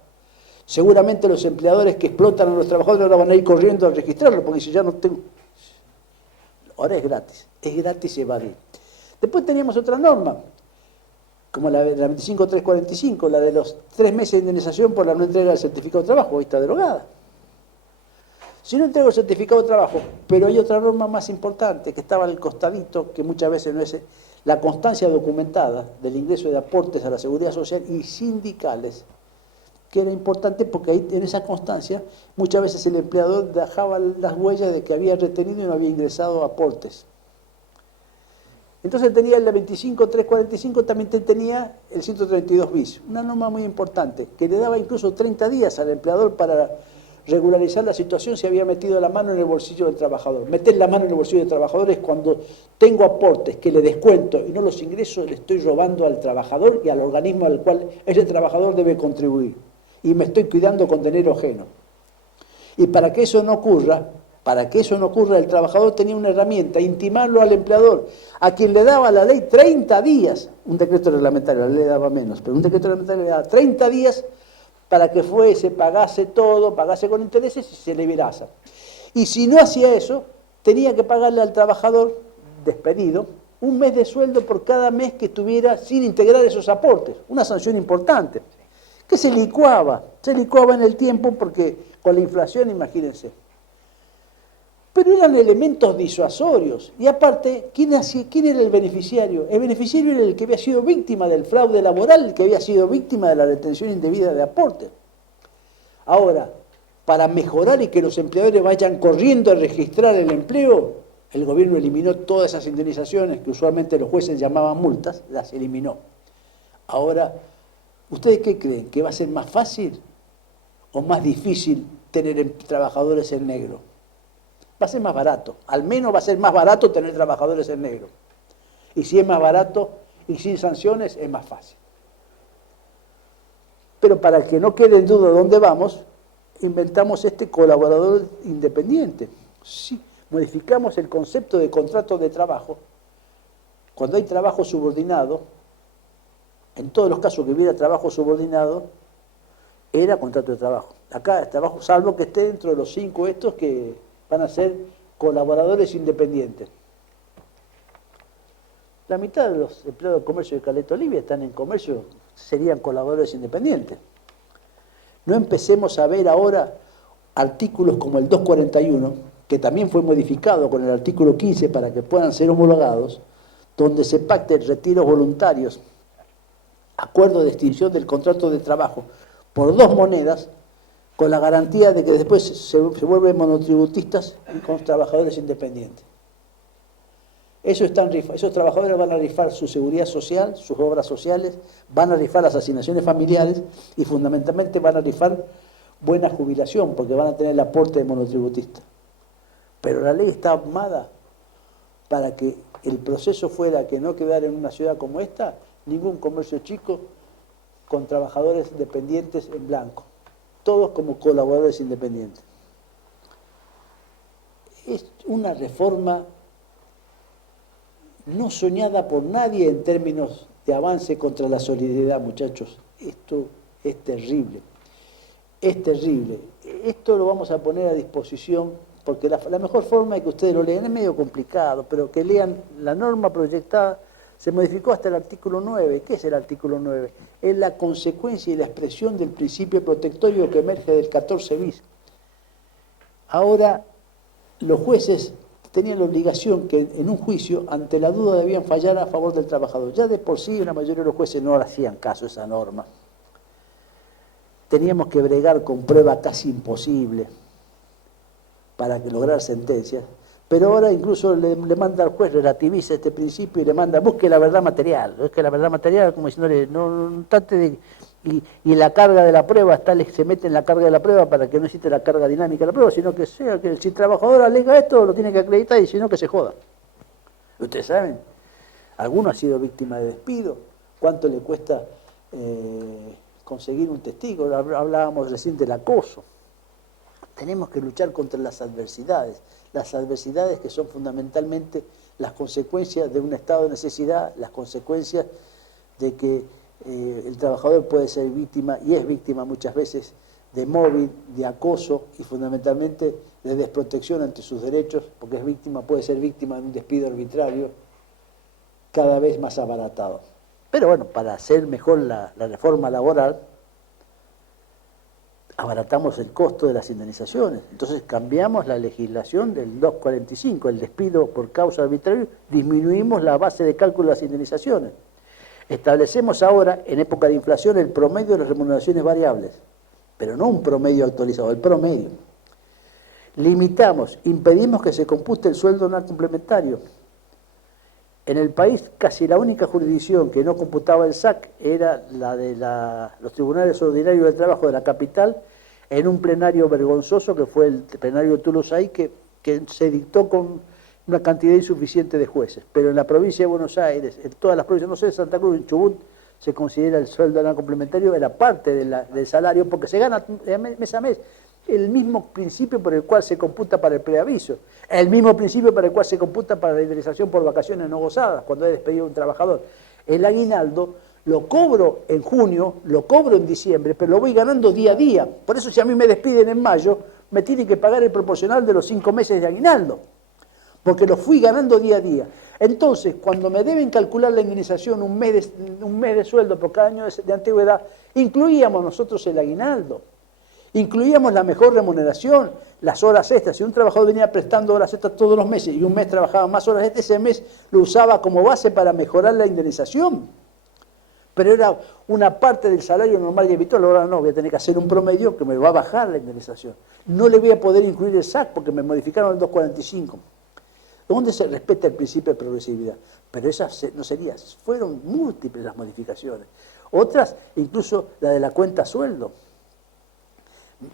Seguramente los empleadores que explotan a los trabajadores ahora van a ir corriendo a registrarlo, porque si ya no tengo... Ahora es gratis evadir. Después teníamos otra norma, como la 25345, la de los 3 meses de indemnización por la no entrega del certificado de trabajo, hoy está derogada. Si no entrego el certificado de trabajo, pero hay otra norma más importante que estaba al costadito, que muchas veces no es la constancia documentada del ingreso de aportes a la seguridad social y sindicales, que era importante porque ahí en esa constancia muchas veces el empleador dejaba las huellas de que había retenido y no había ingresado aportes. Entonces tenía el 25345, también tenía el 132 bis, una norma muy importante, que le daba incluso 30 días al empleador para regularizar la situación si había metido la mano en el bolsillo del trabajador. Meter la mano en el bolsillo del trabajador es cuando tengo aportes que le descuento y no los ingreso, le estoy robando al trabajador y al organismo al cual ese trabajador debe contribuir. Y me estoy cuidando con dinero ajeno. Y para que eso no ocurra, el trabajador tenía una herramienta, intimarlo al empleador, a quien le daba la ley 30 días, un decreto reglamentario, la ley le daba menos, pero un decreto reglamentario le daba 30 días para que fuese, pagase todo, pagase con intereses y se liberase. Y si no hacía eso, tenía que pagarle al trabajador despedido 1 mes de sueldo por cada mes que estuviera sin integrar esos aportes, una sanción importante, que se licuaba en el tiempo porque con la inflación, imagínense. Pero eran elementos disuasorios. Y aparte, ¿quién era el beneficiario? El beneficiario era el que había sido víctima del fraude laboral, el que había sido víctima de la retención indebida de aportes. Ahora, para mejorar y que los empleadores vayan corriendo a registrar el empleo, el gobierno eliminó todas esas indemnizaciones que usualmente los jueces llamaban multas, las eliminó. Ahora, ¿ustedes qué creen? ¿Que va a ser más fácil o más difícil tener trabajadores en negro? Va a ser más barato, al menos va a ser más barato tener trabajadores en negro. Y si es más barato y sin sanciones, es más fácil. Pero para que no quede en duda dónde vamos, inventamos este colaborador independiente. Sí, modificamos el concepto de contrato de trabajo. Cuando hay trabajo subordinado, en todos los casos que hubiera trabajo subordinado, era contrato de trabajo. Acá es trabajo, salvo que esté dentro de los 5 estos que van a ser colaboradores independientes. La mitad de los empleados de comercio de Caleta Olivia están en comercio, serían colaboradores independientes. No empecemos a ver ahora artículos como el 241, que también fue modificado con el artículo 15 para que puedan ser homologados, donde se pacten retiros voluntarios, acuerdo de extinción del contrato de trabajo por 2 monedas, con la garantía de que después se vuelven monotributistas y con trabajadores independientes. Esos trabajadores van a rifar su seguridad social, sus obras sociales, van a rifar las asignaciones familiares y fundamentalmente van a rifar buena jubilación porque van a tener el aporte de monotributista. Pero la ley está armada para que el proceso fuera que no quedara en una ciudad como esta ningún comercio chico con trabajadores dependientes en blanco. Todos como colaboradores independientes. Es una reforma no soñada por nadie en términos de avance contra la solidaridad, muchachos. Esto es terrible. Es terrible. Esto lo vamos a poner a disposición, porque la mejor forma de que ustedes lo lean es medio complicado, pero que lean la norma proyectada. Se modificó hasta el artículo 9. ¿Qué es el artículo 9? Es la consecuencia y la expresión del principio protectorio que emerge del 14 bis. Ahora, los jueces tenían la obligación que en un juicio, ante la duda, debían fallar a favor del trabajador. Ya de por sí, la mayoría de los jueces no hacían caso a esa norma. Teníamos que bregar con prueba casi imposible para lograr sentencias. Pero ahora incluso le manda al juez, relativiza este principio y le manda, busque la verdad material. Busque la verdad material, como diciéndole, no trate de... Y la carga de la prueba, se mete en la carga de la prueba para que no existe la carga dinámica de la prueba, sino que sea que si el trabajador alega esto, lo tiene que acreditar y si no, que se joda. Ustedes saben, alguno ha sido víctima de despido, cuánto le cuesta conseguir un testigo, hablábamos recién del acoso. Tenemos que luchar contra las adversidades que son fundamentalmente las consecuencias de un estado de necesidad, las consecuencias de que el trabajador puede ser víctima, y es víctima muchas veces, de móvil, de acoso y fundamentalmente de desprotección ante sus derechos, porque puede ser víctima de un despido arbitrario cada vez más abaratado. Pero bueno, para hacer mejor la reforma laboral, abaratamos el costo de las indemnizaciones. Entonces cambiamos la legislación del 245, el despido por causa arbitraria, disminuimos la base de cálculo de las indemnizaciones. Establecemos ahora, en época de inflación, el promedio de las remuneraciones variables, pero no un promedio actualizado, el promedio. Limitamos, impedimos que se compute el sueldo anual complementario. En el país, casi la única jurisdicción que no computaba el SAC era la de los tribunales ordinarios del trabajo de la capital, en un plenario vergonzoso que fue el plenario de Toulouse, que se dictó con una cantidad insuficiente de jueces. Pero en la provincia de Buenos Aires, en todas las provincias, no sé, en Santa Cruz, en Chubut, se considera el sueldo anual complementario, era parte del salario, porque se gana mes a mes. El mismo principio por el cual se computa para el preaviso, el mismo principio para el cual se computa para la indemnización por vacaciones no gozadas, cuando he despedido a un trabajador. El aguinaldo lo cobro en junio, lo cobro en diciembre, pero lo voy ganando día a día. Por eso si a mí me despiden en mayo, me tienen que pagar el proporcional de los 5 meses de aguinaldo, porque lo fui ganando día a día. Entonces, cuando me deben calcular la indemnización un mes de sueldo por cada año de antigüedad, incluíamos nosotros el aguinaldo. Incluíamos la mejor remuneración, las horas extras. Si un trabajador venía prestando horas extras todos los meses y un mes trabajaba más horas extras, ese mes lo usaba como base para mejorar la indemnización. Pero era una parte del salario normal y habitual. Ahora no, voy a tener que hacer un promedio que me va a bajar la indemnización. No le voy a poder incluir el SAC porque me modificaron el 245. ¿Dónde se respeta el principio de progresividad? Pero esas no serían, fueron múltiples las modificaciones. Otras, incluso la de la cuenta sueldo.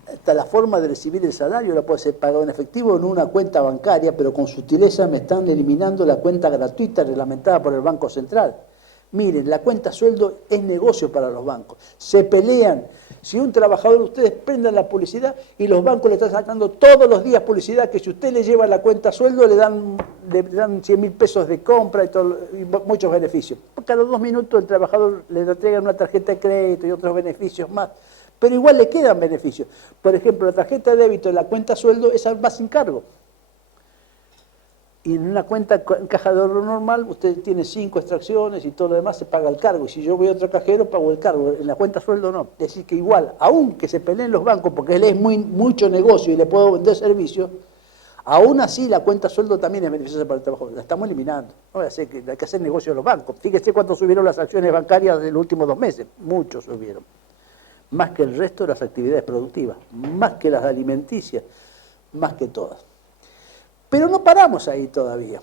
Hasta la forma de recibir el salario la puede ser pagado en efectivo o en una cuenta bancaria, pero con sutileza me están eliminando la cuenta gratuita reglamentada por el Banco Central. Miren, la cuenta sueldo es negocio para los bancos. Se pelean. Si un trabajador, ustedes prendan la publicidad y los bancos le están sacando todos los días publicidad que si usted le lleva la cuenta sueldo le dan 100.000 pesos de compra y muchos beneficios. Porque a los 2 minutos el trabajador le entregan una tarjeta de crédito y otros beneficios más. Pero igual le quedan beneficios. Por ejemplo, la tarjeta de débito de la cuenta sueldo, esa va sin cargo. Y en una cuenta en caja de ahorro normal, usted tiene 5 extracciones y todo lo demás se paga el cargo. Y si yo voy a otro cajero, pago el cargo. En la cuenta sueldo no. Es decir, que igual, aunque se peleen los bancos, porque él es mucho negocio y le puedo vender servicios, aún así la cuenta sueldo también es beneficiosa para el trabajador. La estamos eliminando. No voy a hacer que hay que hacer negocio de los bancos. Fíjese cuánto subieron las acciones bancarias en los últimos 2 meses. Muchos subieron. Más que el resto de las actividades productivas, más que las alimenticias, más que todas. Pero no paramos ahí todavía.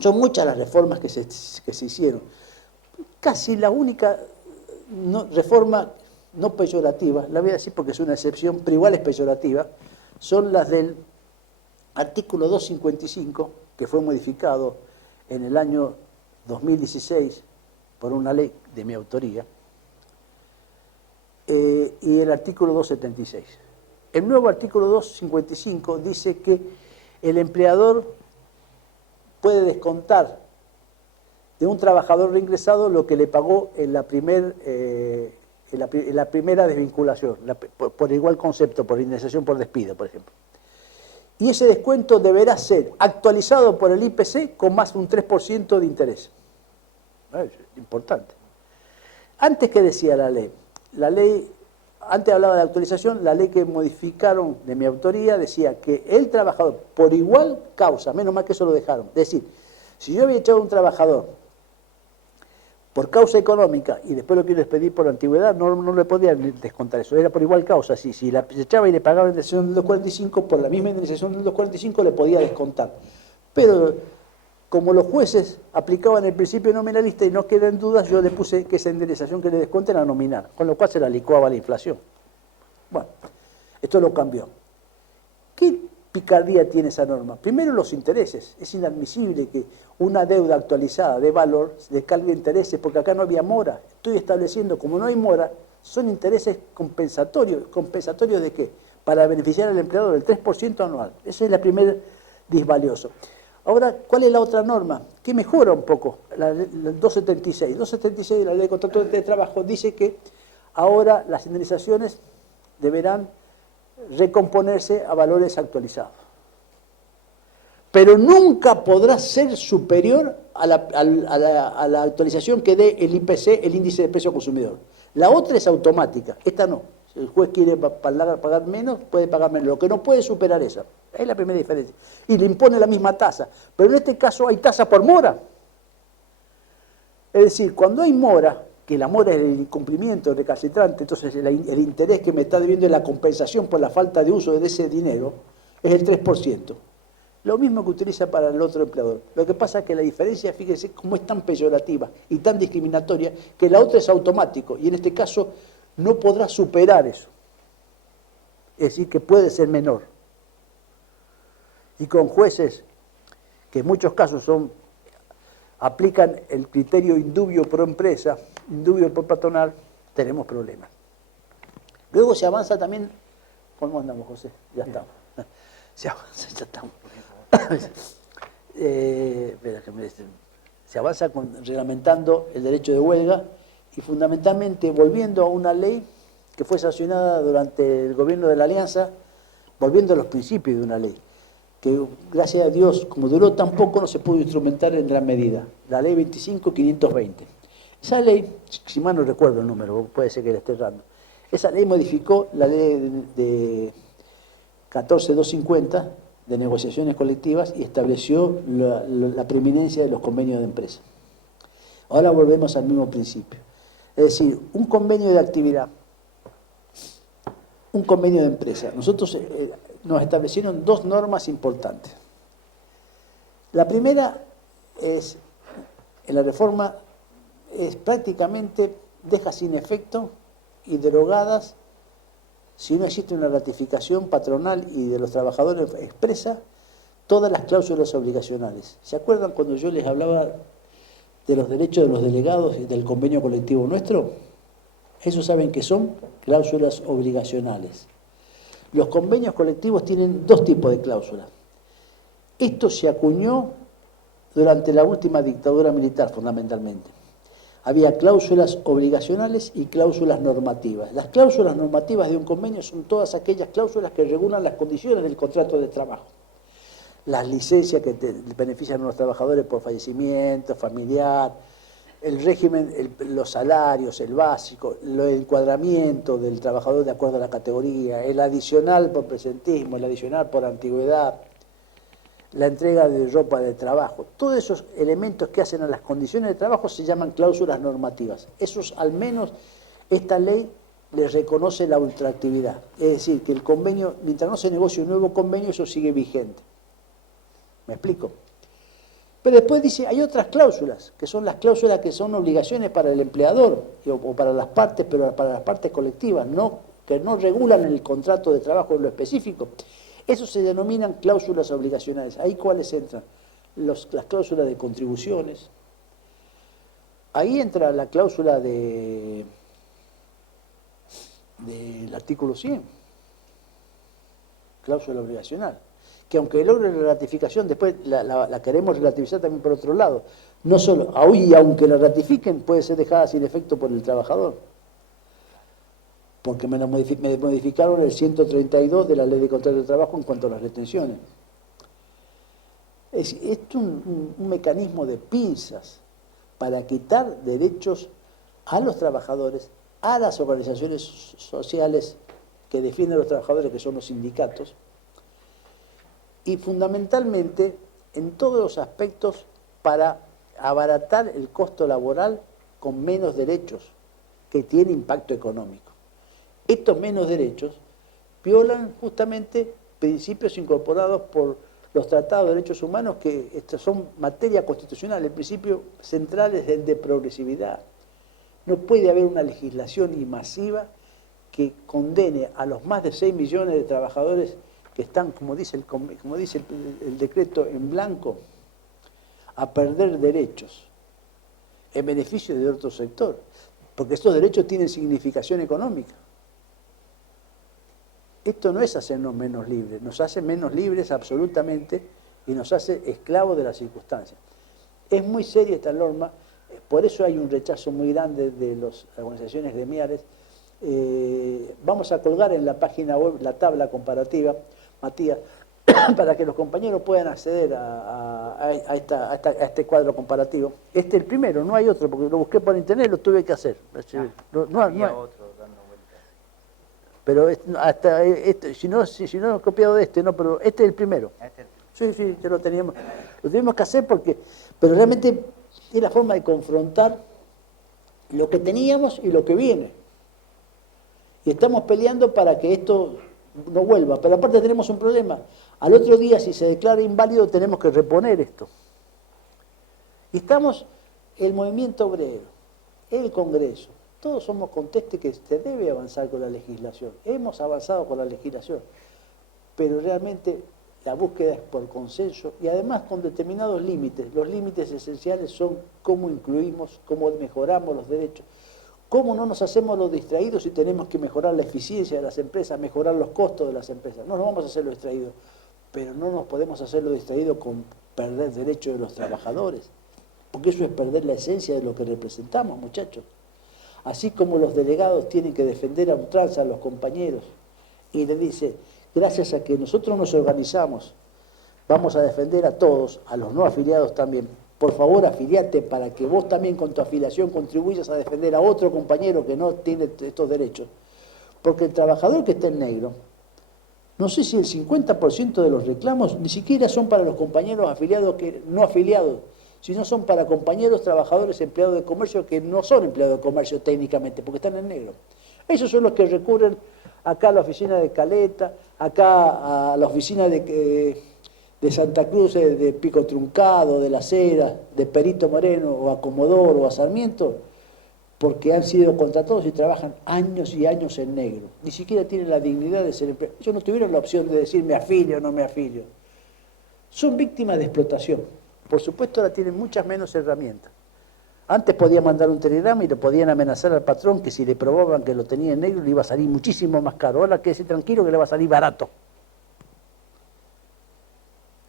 Son muchas las reformas que se hicieron. Casi la única reforma no peyorativa, la voy a decir porque es una excepción, pero igual es peyorativa, son las del artículo 255, que fue modificado en el año 2016 por una ley de mi autoría, y el artículo 276. El nuevo artículo 255 dice que el empleador puede descontar de un trabajador reingresado lo que le pagó en la primera desvinculación, por igual concepto, por indemnización por despido, por ejemplo. Y ese descuento deberá ser actualizado por el IPC con más de un 3% de interés. Es importante. Antes, ¿qué decía la ley? La ley, antes hablaba de actualización, la ley que modificaron de mi autoría decía que el trabajador, por igual causa, menos mal que eso lo dejaron, es decir, si yo había echado a un trabajador por causa económica y después lo quiero despedir por antigüedad, no le podían descontar eso, era por igual causa. Si la echaba y le pagaba la indemnización del 245, por la misma indemnización del 245 le podía descontar. Pero como los jueces aplicaban el principio nominalista y no queda en dudas, yo le puse que esa indemnización que le desconte era nominal, con lo cual se la licuaba la inflación. Bueno, esto lo cambió. ¿Qué picardía tiene esa norma? Primero, los intereses. Es inadmisible que una deuda actualizada de valor descargue intereses, porque acá no había mora. Estoy estableciendo, como no hay mora, son intereses compensatorios. ¿Compensatorios de qué? Para beneficiar al empleador del 3% anual. Ese es el primer disvalioso. Ahora, ¿cuál es la otra norma? Que mejora un poco, la 276. 276 de la Ley de Contratos de Trabajo dice que ahora las indemnizaciones deberán recomponerse a valores actualizados. Pero nunca podrá ser superior a la actualización que dé el IPC, el índice de precio consumidor. La otra es automática, esta no. Si el juez quiere pagar menos, puede pagar menos. Lo que no puede superar esa. Es la primera diferencia. Y le impone la misma tasa. Pero en este caso hay tasa por mora. Es decir, cuando hay mora, que la mora es el incumplimiento recalcitrante, entonces el interés que me está debiendo es la compensación por la falta de uso de ese dinero, es el 3%. Lo mismo que utiliza para el otro empleador. Lo que pasa es que la diferencia, fíjense, cómo es tan peyorativa y tan discriminatoria, que la otra es automático, y en este caso no podrá superar eso. Es decir, que puede ser menor. Y con jueces que en muchos casos aplican el criterio indubio pro empresa, indubio pro patronal, tenemos problemas. Luego se avanza también. ¿Cómo andamos, José? Ya estamos. Se avanza, ya estamos. Se avanza reglamentando el derecho de huelga y fundamentalmente volviendo a una ley que fue sancionada durante el gobierno de la Alianza, volviendo a los principios de una ley, que gracias a Dios, como duró tan poco, no se pudo instrumentar en gran medida, la ley 25.520. Esa ley, si mal no recuerdo el número, puede ser que le esté errando, esa ley modificó la ley de 14.250 de negociaciones colectivas y estableció la preeminencia de los convenios de empresa. Ahora volvemos al mismo principio. Es decir, un convenio de actividad, un convenio de empresa. Nosotros nos establecieron dos normas importantes. La primera es, en la reforma, es prácticamente deja sin efecto y derogadas, si no existe una ratificación patronal y de los trabajadores expresa, todas las cláusulas obligacionales. ¿Se acuerdan cuando yo les hablaba de los derechos de los delegados y del convenio colectivo nuestro? Eso saben que son cláusulas obligacionales. Los convenios colectivos tienen dos tipos de cláusulas. Esto se acuñó durante la última dictadura militar, fundamentalmente. Había cláusulas obligacionales y cláusulas normativas. Las cláusulas normativas de un convenio son todas aquellas cláusulas que regulan las condiciones del contrato de trabajo. Las licencias que benefician a los trabajadores por fallecimiento, familiar, el régimen, los salarios, el básico, el encuadramiento del trabajador de acuerdo a la categoría, el adicional por presentismo, el adicional por antigüedad, la entrega de ropa de trabajo. Todos esos elementos que hacen a las condiciones de trabajo se llaman cláusulas normativas. Esos, al menos, esta ley les reconoce la ultraactividad. Es decir, que el convenio, mientras no se negocie un nuevo convenio, eso sigue vigente. ¿Me explico? Pero después dice, hay otras cláusulas, que son las cláusulas que son obligaciones para el empleador o para las partes, pero para las partes colectivas, que no regulan el contrato de trabajo en lo específico. Eso se denominan cláusulas obligacionales. ¿Ahí cuáles entran? Las cláusulas de contribuciones. Ahí entra la cláusula del artículo 100, cláusula obligacional, que aunque logre la ratificación, después la queremos relativizar también por otro lado. No solo, aunque la ratifiquen, puede ser dejada sin efecto por el trabajador. Porque me modificaron el 132 de la Ley de Contrato de Trabajo en cuanto a las retenciones. Es un mecanismo de pinzas para quitar derechos a los trabajadores, a las organizaciones sociales que defienden a los trabajadores, que son los sindicatos, y fundamentalmente en todos los aspectos para abaratar el costo laboral con menos derechos, que tiene impacto económico. Estos menos derechos violan justamente principios incorporados por los tratados de derechos humanos, que son materia constitucional. El principio central es el de progresividad. No puede haber una legislación masiva que condene a los más de 6 millones de trabajadores que están, como dice el decreto, en blanco, a perder derechos en beneficio de otro sector, porque estos derechos tienen significación económica. Esto no es hacernos menos libres, nos hace menos libres absolutamente y nos hace esclavos de las circunstancias. Es muy seria esta norma, por eso hay un rechazo muy grande de las organizaciones gremiales. Vamos a colgar en la página web la tabla comparativa, Matías, para que los compañeros puedan acceder a este cuadro comparativo. Este es el primero, no hay otro, porque lo busqué por internet y lo tuve que hacer. No hay otro dando vueltas. Pero si no he copiado de este, no, pero este es el primero. Sí, ya lo teníamos. Lo tuvimos que hacer porque, pero realmente es la forma de confrontar lo que teníamos y lo que viene. Y estamos peleando para que esto no vuelva. Pero aparte tenemos un problema. Al otro día, si se declara inválido, tenemos que reponer esto. Y estamos, el movimiento obrero, el Congreso, todos somos contestes que se debe avanzar con la legislación. Hemos avanzado con la legislación, pero realmente la búsqueda es por consenso y además con determinados límites. Los límites esenciales son cómo incluimos, cómo mejoramos los derechos. ¿Cómo no nos hacemos los distraídos si tenemos que mejorar la eficiencia de las empresas, mejorar los costos de las empresas? No nos vamos a hacer los distraídos, pero no nos podemos hacer los distraídos con perder derechos de los trabajadores, porque eso es perder la esencia de lo que representamos, muchachos. Así como los delegados tienen que defender a ultranza a los compañeros y le dice, gracias a que nosotros nos organizamos, vamos a defender a todos, a los no afiliados también. Por favor, afiliate para que vos también con tu afiliación contribuyas a defender a otro compañero que no tiene estos derechos. Porque el trabajador que está en negro, no sé si el 50% de los reclamos ni siquiera son para los compañeros afiliados que no afiliados, sino son para compañeros trabajadores empleados de comercio que no son empleados de comercio técnicamente, porque están en negro. Esos son los que recurren acá a la oficina de Caleta, acá a la oficina de Santa Cruz, de Pico Truncado, de Las Heras, de Perito Moreno, o a Comodoro, o a Sarmiento, porque han sido contratados y trabajan años y años en negro. Ni siquiera tienen la dignidad de ser empleados. Ellos no tuvieron la opción de decir me afilio o no me afilio. Son víctimas de explotación. Por supuesto, ahora tienen muchas menos herramientas. Antes podía mandar un telegrama y le podían amenazar al patrón que si le probaban que lo tenía en negro le iba a salir muchísimo más caro. Ahora quédese tranquilo que le va a salir barato.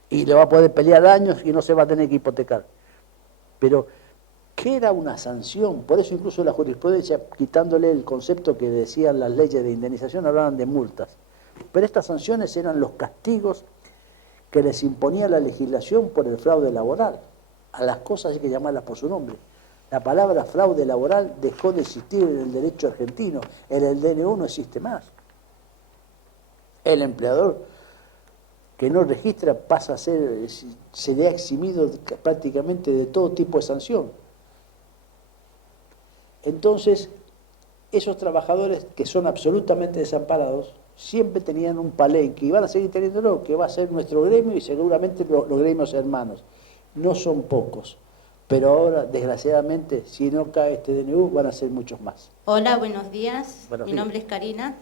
Y le va a poder pelear años y no se va a tener que hipotecar. Pero, ¿qué era una sanción? Por eso incluso la jurisprudencia, quitándole el concepto que decían las leyes de indemnización, hablaban de multas. Pero estas sanciones eran los castigos que les imponía la legislación por el fraude laboral. A las cosas hay que llamarlas por su nombre. La palabra fraude laboral dejó de existir en el derecho argentino. En el DNU no existe más. El empleador que no registra pasa a ser, se le ha eximido prácticamente de todo tipo de sanción. Entonces, esos trabajadores que son absolutamente desamparados, siempre tenían un palenque y van a seguir teniéndolo, que va a ser nuestro gremio y seguramente los gremios hermanos. No son pocos, pero ahora, desgraciadamente, si no cae este DNU, van a ser muchos más. Hola, buenos días. Buenos Mi días. nombre es Karina.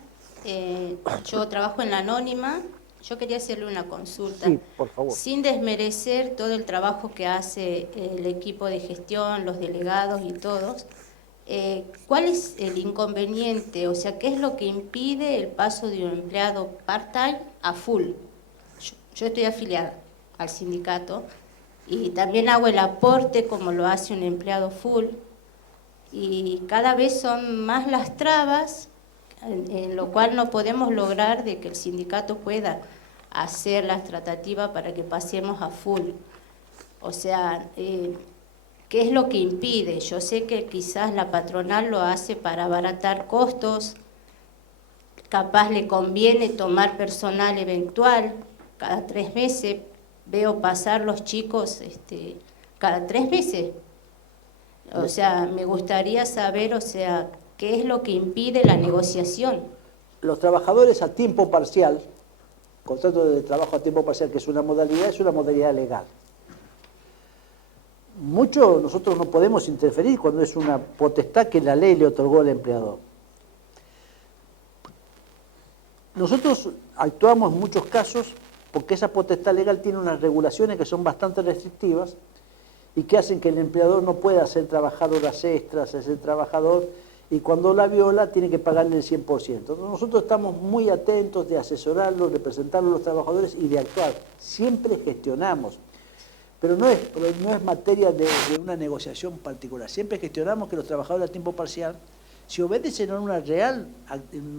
Yo trabajo en la Anónima. Yo quería hacerle una consulta. Sí, por favor. Sin desmerecer todo el trabajo que hace el equipo de gestión, los delegados y todos, ¿cuál es el inconveniente? O sea, ¿qué es lo que impide el paso de un empleado part-time a full? Yo estoy afiliada al sindicato y también hago el aporte como lo hace un empleado full y cada vez son más las trabas en lo cual no podemos lograr de que el sindicato pueda hacer las tratativas para que pasemos a full. O sea, ¿qué es lo que impide? Yo sé que quizás la patronal lo hace para abaratar costos, capaz le conviene tomar personal eventual cada 3 meses, veo pasar los chicos cada 3 meses. O sea, me gustaría saber, o sea, qué es lo que impide la negociación. Los trabajadores a tiempo parcial, contrato de trabajo a tiempo parcial, que es una modalidad legal. Mucho nosotros no podemos interferir cuando es una potestad que la ley le otorgó al empleador. Nosotros actuamos en muchos casos porque esa potestad legal tiene unas regulaciones que son bastante restrictivas y que hacen que el empleador no pueda hacer trabajar horas extras a ese trabajador, y cuando la viola tiene que pagarle el 100%. Entonces, nosotros estamos muy atentos de asesorarlos, de presentarlos a los trabajadores y de actuar. Siempre gestionamos, pero no es materia de una negociación particular. Siempre gestionamos que los trabajadores a tiempo parcial, si obedecen a un real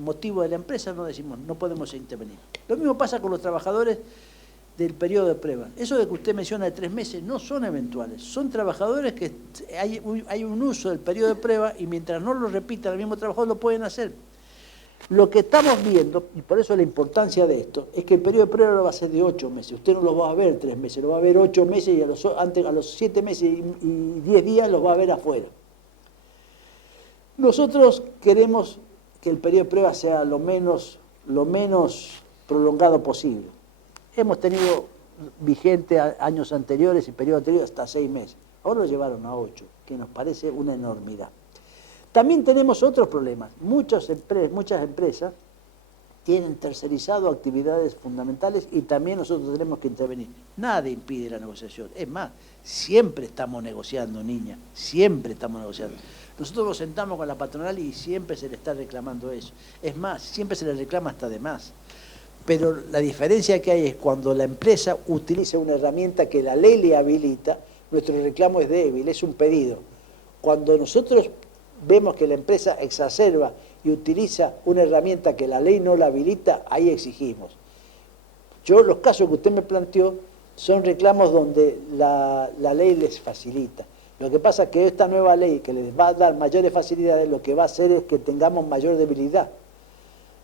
motivo de la empresa, no decimos, no podemos intervenir. Lo mismo pasa con los trabajadores del periodo de prueba. Eso de que usted menciona de 3 meses no son eventuales, son trabajadores que hay un uso del periodo de prueba y mientras no lo repita el mismo trabajador lo pueden hacer. Lo que estamos viendo, y por eso la importancia de esto, es que el periodo de prueba lo va a ser de 8 meses. Usted no lo va a ver 3 meses, lo va a ver 8 meses y a los 7 meses y 10 días los va a ver afuera. Nosotros queremos que el periodo de prueba sea lo menos prolongado posible. Hemos tenido vigente años anteriores y periodos anteriores hasta 6 meses. Ahora lo llevaron a 8, que nos parece una enormidad. También tenemos otros problemas. Muchas empresas tienen tercerizado actividades fundamentales y también nosotros tenemos que intervenir. Nada impide la negociación. Es más, siempre estamos negociando, niña, siempre estamos negociando. Nosotros nos sentamos con la patronal y siempre se le está reclamando eso. Es más, siempre se le reclama hasta de más. Pero la diferencia que hay es cuando la empresa utiliza una herramienta que la ley le habilita, nuestro reclamo es débil, es un pedido. Cuando nosotros vemos que la empresa exacerba y utiliza una herramienta que la ley no la habilita, ahí exigimos. Los casos que usted me planteó son reclamos donde la ley les facilita. Lo que pasa es que esta nueva ley que les va a dar mayores facilidades, lo que va a hacer es que tengamos mayor debilidad.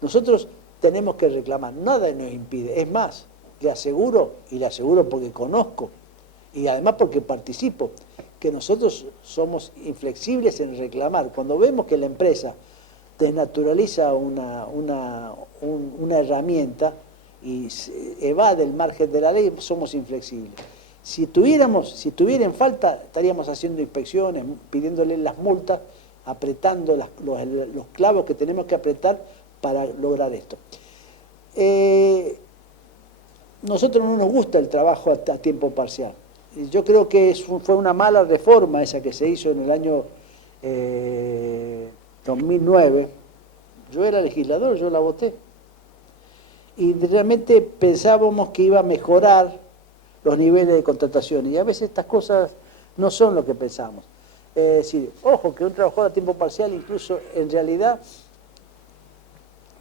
Nosotros tenemos que reclamar, nada nos impide. Es más, le aseguro, y le aseguro porque conozco, y además porque participo, que nosotros somos inflexibles en reclamar. Cuando vemos que la empresa desnaturaliza una herramienta y evade el margen de la ley, somos inflexibles. Si tuviera en falta, estaríamos haciendo inspecciones, pidiéndole las multas, apretando los clavos que tenemos que apretar para lograr esto. Nosotros no nos gusta el trabajo a tiempo parcial. Yo creo que fue una mala reforma esa que se hizo en el año 2009. Yo era legislador, yo la voté. Y realmente pensábamos que iba a mejorar los niveles de contratación. Y a veces estas cosas no son lo que pensamos. Es decir, ojo, que un trabajador a tiempo parcial incluso en realidad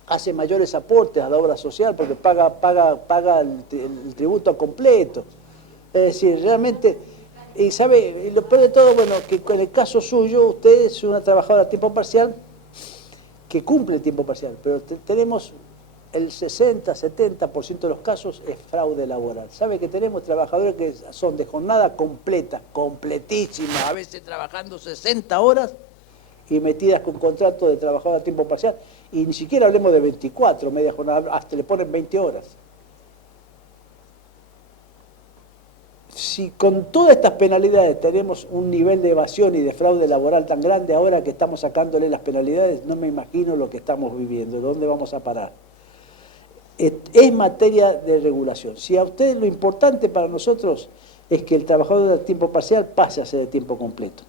hace mayores aportes a la obra social porque paga el tributo completo. Es decir, realmente, y sabe, y lo peor de todo, bueno, que en el caso suyo, usted es una trabajadora a tiempo parcial que cumple el tiempo parcial, pero tenemos el 60-70% de los casos es fraude laboral. ¿Sabe que tenemos trabajadores que son de jornada completa, completísima, a veces trabajando 60 horas y metidas con contrato de trabajador a tiempo parcial? Y ni siquiera hablemos de 24, media jornada, hasta le ponen 20 horas. Si con todas estas penalidades tenemos un nivel de evasión y de fraude laboral tan grande, ahora que estamos sacándole las penalidades, no me imagino lo que estamos viviendo, dónde vamos a parar. Es materia de regulación. Si a ustedes lo importante para nosotros es que el trabajador de tiempo parcial pase a ser de tiempo completo.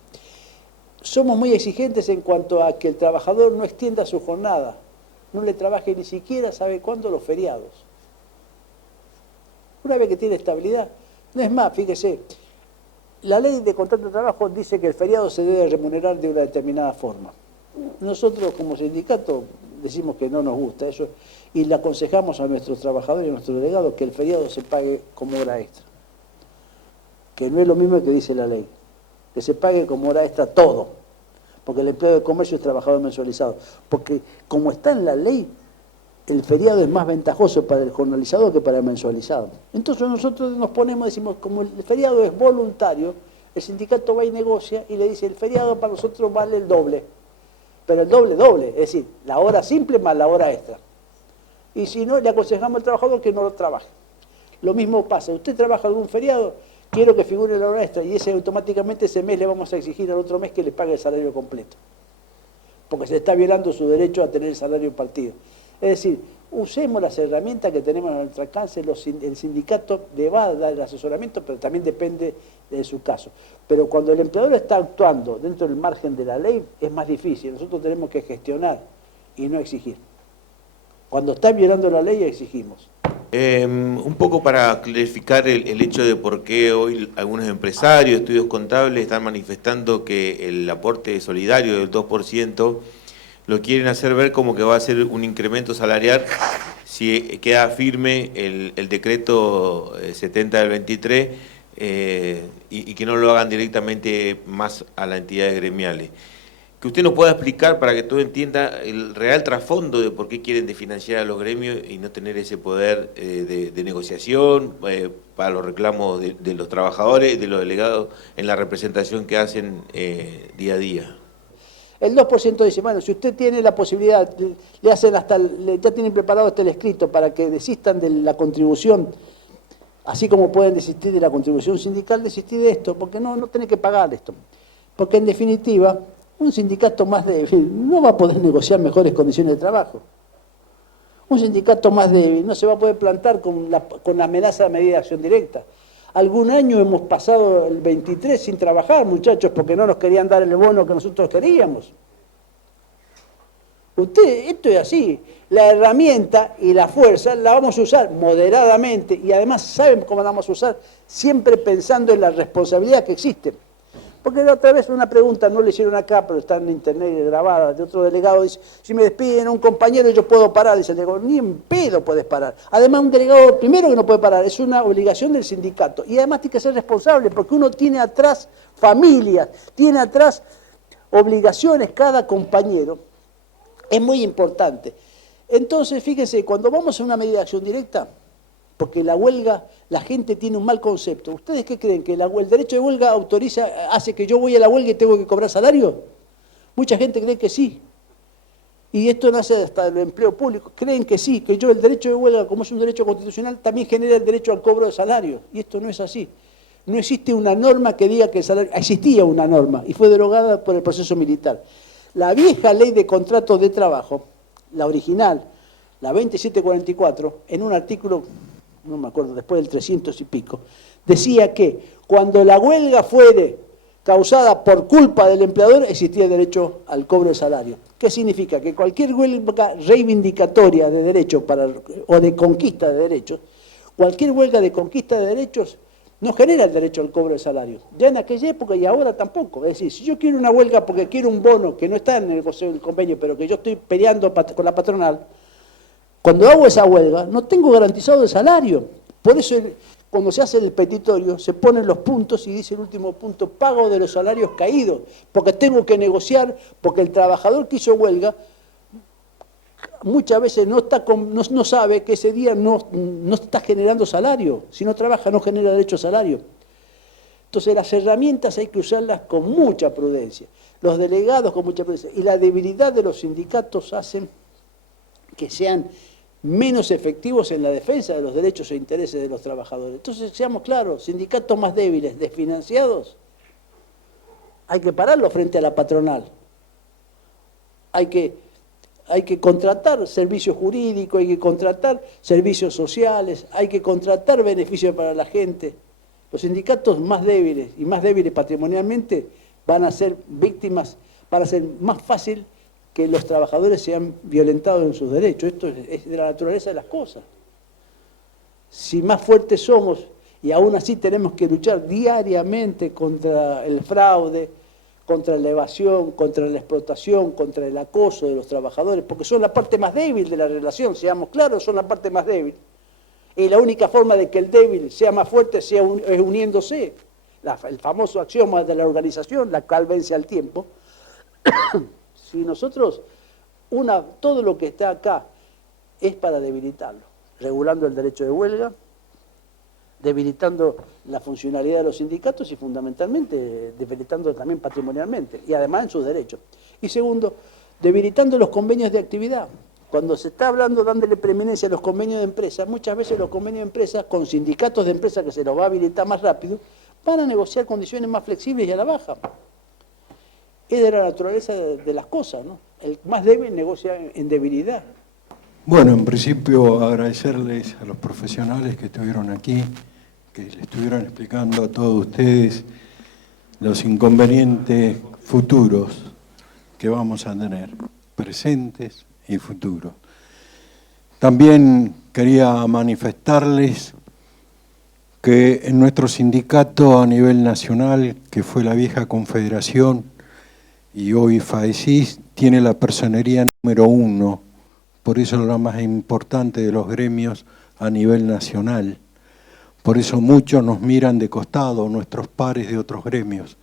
Somos muy exigentes en cuanto a que el trabajador no extienda su jornada, no le trabaje ni siquiera sabe cuándo los feriados. Una vez que tiene estabilidad, no es más, fíjese, la ley de contrato de trabajo dice que el feriado se debe remunerar de una determinada forma. Nosotros como sindicato decimos que no nos gusta eso y le aconsejamos a nuestros trabajadores y a nuestros delegados que el feriado se pague como hora extra. Que no es lo mismo que dice la ley, que se pague como hora extra todo, porque el empleado de comercio es trabajador mensualizado. Porque como está en la ley, el feriado es más ventajoso para el jornalizado que para el mensualizado. Entonces nosotros nos ponemos, decimos, como el feriado es voluntario, El sindicato va y negocia y le dice, el feriado para nosotros vale el doble, pero el doble, es decir, la hora simple más la hora extra. Y si no, le aconsejamos al trabajador que no lo trabaje. Lo mismo pasa, usted trabaja algún feriado, quiero que figure la hora extra, y automáticamente ese mes le vamos a exigir al otro mes que le pague el salario completo, porque se está violando su derecho a tener el salario partido. Es decir, usemos las herramientas que tenemos a nuestro alcance, el sindicato le va a dar el asesoramiento, pero también depende de su caso. Pero cuando el empleador está actuando dentro del margen de la ley, es más difícil. Nosotros tenemos que gestionar y no exigir. Cuando está violando la ley, exigimos. Un poco para clarificar el hecho de por qué hoy algunos empresarios, estudios contables están manifestando que el aporte solidario del 2% lo quieren hacer ver como que va a ser un incremento salarial si queda firme el decreto 70 del 23 y que no lo hagan directamente más a las entidades gremiales. Que usted nos pueda explicar para que todo entienda el real trasfondo de por qué quieren desfinanciar a los gremios y no tener ese poder de negociación para los reclamos de los trabajadores y de los delegados en la representación que hacen día a día. El 2% dice, bueno, si usted tiene la posibilidad, le hacen ya tienen preparado hasta el escrito para que desistan de la contribución, así como pueden desistir de la contribución sindical, desistir de esto, porque no tiene que pagar esto. Porque en definitiva, un sindicato más débil no va a poder negociar mejores condiciones de trabajo. Un sindicato más débil no se va a poder plantar con la amenaza de medida de acción directa. Algún año hemos pasado el 23 sin trabajar, muchachos, porque no nos querían dar el bono que nosotros queríamos. Esto es así. La herramienta y la fuerza la vamos a usar moderadamente y además, ¿saben cómo la vamos a usar? Siempre pensando en la responsabilidad que existe. Porque la otra vez una pregunta, no le hicieron acá, pero está en internet grabada, de otro delegado, dice, si me despiden a un compañero yo puedo parar. Dice el delegado, ni en pedo puedes parar. Además, un delegado, primero que no puede parar, es una obligación del sindicato. Y además tiene que ser responsable, porque uno tiene atrás familias, tiene atrás obligaciones cada compañero. Es muy importante. Entonces, fíjense, cuando vamos a una medida de acción directa, porque la huelga, la gente tiene un mal concepto. ¿Ustedes qué creen? ¿Que el derecho de huelga hace que yo voy a la huelga y tengo que cobrar salario? Mucha gente cree que sí. Y esto nace hasta el empleo público. Creen que sí, que el derecho de huelga, como es un derecho constitucional, también genera el derecho al cobro de salario. Y esto no es así. No existe una norma que diga que el salario... Existía una norma y fue derogada por el proceso militar. La vieja ley de contratos de trabajo, la original, la 2744, en un artículo, no me acuerdo, después del 300 y pico, decía que cuando la huelga fuere causada por culpa del empleador, existía derecho al cobro de salario. ¿Qué significa? Que cualquier huelga reivindicatoria de derechos o de conquista de derechos, cualquier huelga de conquista de derechos no genera el derecho al cobro de salario. Ya en aquella época y ahora tampoco. Es decir, si yo quiero una huelga porque quiero un bono que no está en el convenio, pero que yo estoy peleando con la patronal, cuando hago esa huelga, no tengo garantizado el salario. Por eso, cuando se hace el petitorio, se ponen los puntos y dice el último punto, pago de los salarios caídos, porque tengo que negociar, porque el trabajador que hizo huelga muchas veces no sabe que ese día no está generando salario. Si no trabaja, no genera derecho a salario. Entonces, las herramientas hay que usarlas con mucha prudencia. Los delegados con mucha prudencia. Y la debilidad de los sindicatos hacen que sean menos efectivos en la defensa de los derechos e intereses de los trabajadores. Entonces, seamos claros, sindicatos más débiles, desfinanciados, hay que pararlos frente a la patronal. Hay que contratar servicios jurídicos, hay que contratar servicios sociales, hay que contratar beneficios para la gente. Los sindicatos más débiles y más débiles patrimonialmente van a ser víctimas, van a ser más fácil que los trabajadores sean violentados en sus derechos. Esto es de la naturaleza de las cosas. Si más fuertes somos y aún así tenemos que luchar diariamente contra el fraude, contra la evasión, contra la explotación, contra el acoso de los trabajadores, porque son la parte más débil de la relación, seamos claros, son la parte más débil. Y la única forma de que el débil sea más fuerte es uniéndose. El famoso axioma de la organización, la cual vence al tiempo. Si nosotros, todo lo que está acá es para debilitarlo, regulando el derecho de huelga, debilitando la funcionalidad de los sindicatos y fundamentalmente debilitando también patrimonialmente y además en sus derechos. Y segundo, debilitando los convenios de actividad. Cuando se está hablando dándole preeminencia a los convenios de empresa, muchas veces los convenios de empresa con sindicatos de empresa que se los va a habilitar más rápido, van a negociar condiciones más flexibles y a la baja. Es de la naturaleza de las cosas, ¿no? El más débil negocia en debilidad. Bueno, en principio agradecerles a los profesionales que estuvieron aquí, que le estuvieron explicando a todos ustedes los inconvenientes futuros que vamos a tener, presentes y futuros. También quería manifestarles que en nuestro sindicato a nivel nacional, que fue la vieja Confederación y hoy FAECIS, tiene la personería número 1, por eso es la más importante de los gremios a nivel nacional. Por eso muchos nos miran de costado, nuestros pares de otros gremios.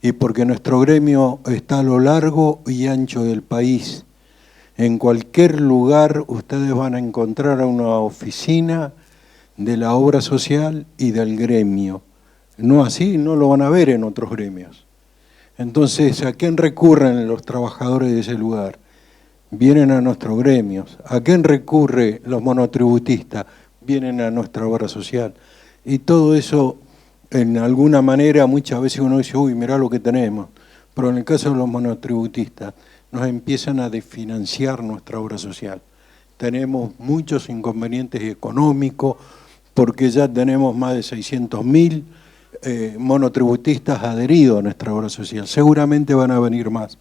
Y porque nuestro gremio está a lo largo y ancho del país. En cualquier lugar ustedes van a encontrar una oficina de la obra social y del gremio. No así, no lo van a ver en otros gremios. Entonces, ¿a quién recurren los trabajadores de ese lugar? Vienen a nuestros gremios. ¿A quién recurren los monotributistas? Vienen a nuestra obra social. Y todo eso, en alguna manera, muchas veces uno dice, uy, mirá lo que tenemos. Pero en el caso de los monotributistas, nos empiezan a desfinanciar nuestra obra social. Tenemos muchos inconvenientes económicos, porque ya tenemos más de 600.000 monotributistas adheridos a nuestra obra social. Seguramente van a venir más.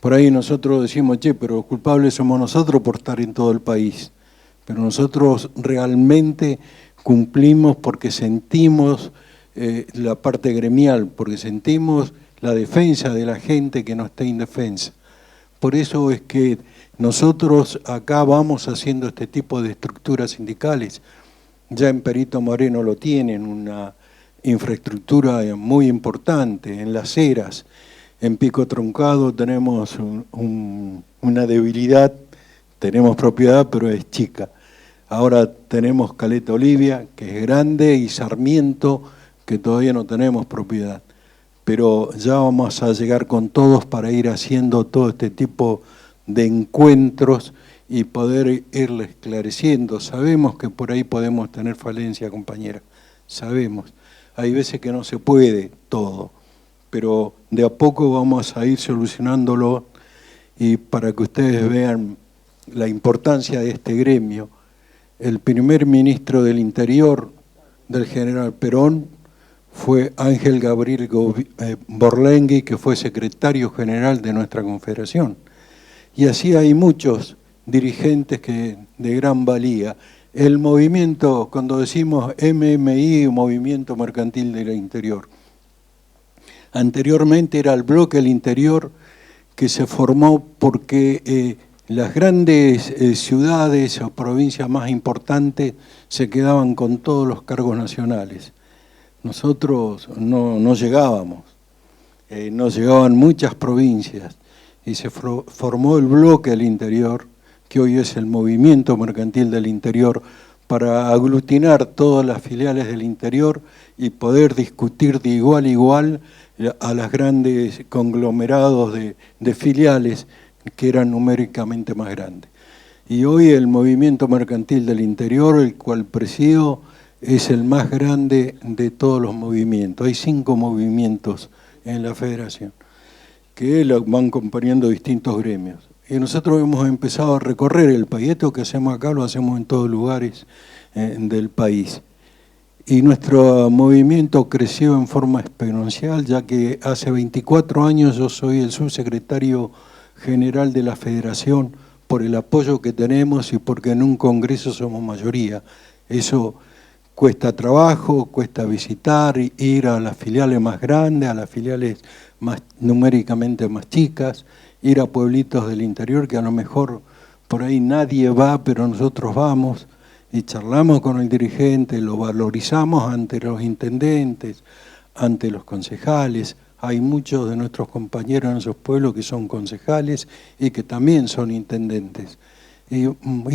Por ahí nosotros decimos, che, pero los culpables somos nosotros por estar en todo el país. Pero nosotros realmente cumplimos porque sentimos la parte gremial, porque sentimos la defensa de la gente que no está indefensa. Por eso es que nosotros acá vamos haciendo este tipo de estructuras sindicales. Ya en Perito Moreno lo tienen, una infraestructura muy importante, en Las Heras. En Pico Truncado tenemos una debilidad, tenemos propiedad, pero es chica. Ahora tenemos Caleta Olivia, que es grande, y Sarmiento, que todavía no tenemos propiedad. Pero ya vamos a llegar con todos para ir haciendo todo este tipo de encuentros y poder irle esclareciendo. Sabemos que por ahí podemos tener falencia, compañera, sabemos. Hay veces que no se puede todo, pero de a poco vamos a ir solucionándolo y para que ustedes vean la importancia de este gremio. El primer ministro del Interior del general Perón fue Ángel Gabriel Borlengui, que fue secretario general de nuestra confederación. Y así hay muchos dirigentes de gran valía. El movimiento, cuando decimos MMI, Movimiento Mercantil del Interior, anteriormente era el Bloque del Interior, que se formó porque las grandes ciudades o provincias más importantes se quedaban con todos los cargos nacionales. Nosotros no llegábamos, nos llegaban muchas provincias y se formó el Bloque del Interior, que hoy es el Movimiento Mercantil del Interior, para aglutinar todas las filiales del interior y poder discutir de igual a igual a las grandes conglomerados de filiales que eran numéricamente más grandes. Y hoy el Movimiento Mercantil del Interior, el cual presido, es el más grande de todos los movimientos. Hay 5 movimientos en la federación que van componiendo distintos gremios. Y nosotros hemos empezado a recorrer el país. Esto que hacemos acá lo hacemos en todos lugares del país. Y nuestro movimiento creció en forma exponencial, ya que hace 24 años yo soy el subsecretario general de la federación por el apoyo que tenemos y porque en un congreso somos mayoría. Eso cuesta trabajo, cuesta visitar, ir a las filiales más grandes, a las filiales más numéricamente más chicas, ir a pueblitos del interior que a lo mejor por ahí nadie va, pero nosotros vamos y charlamos con el dirigente, lo valorizamos ante los intendentes, ante los concejales. Hay muchos de nuestros compañeros en esos pueblos que son concejales y que también son intendentes. Y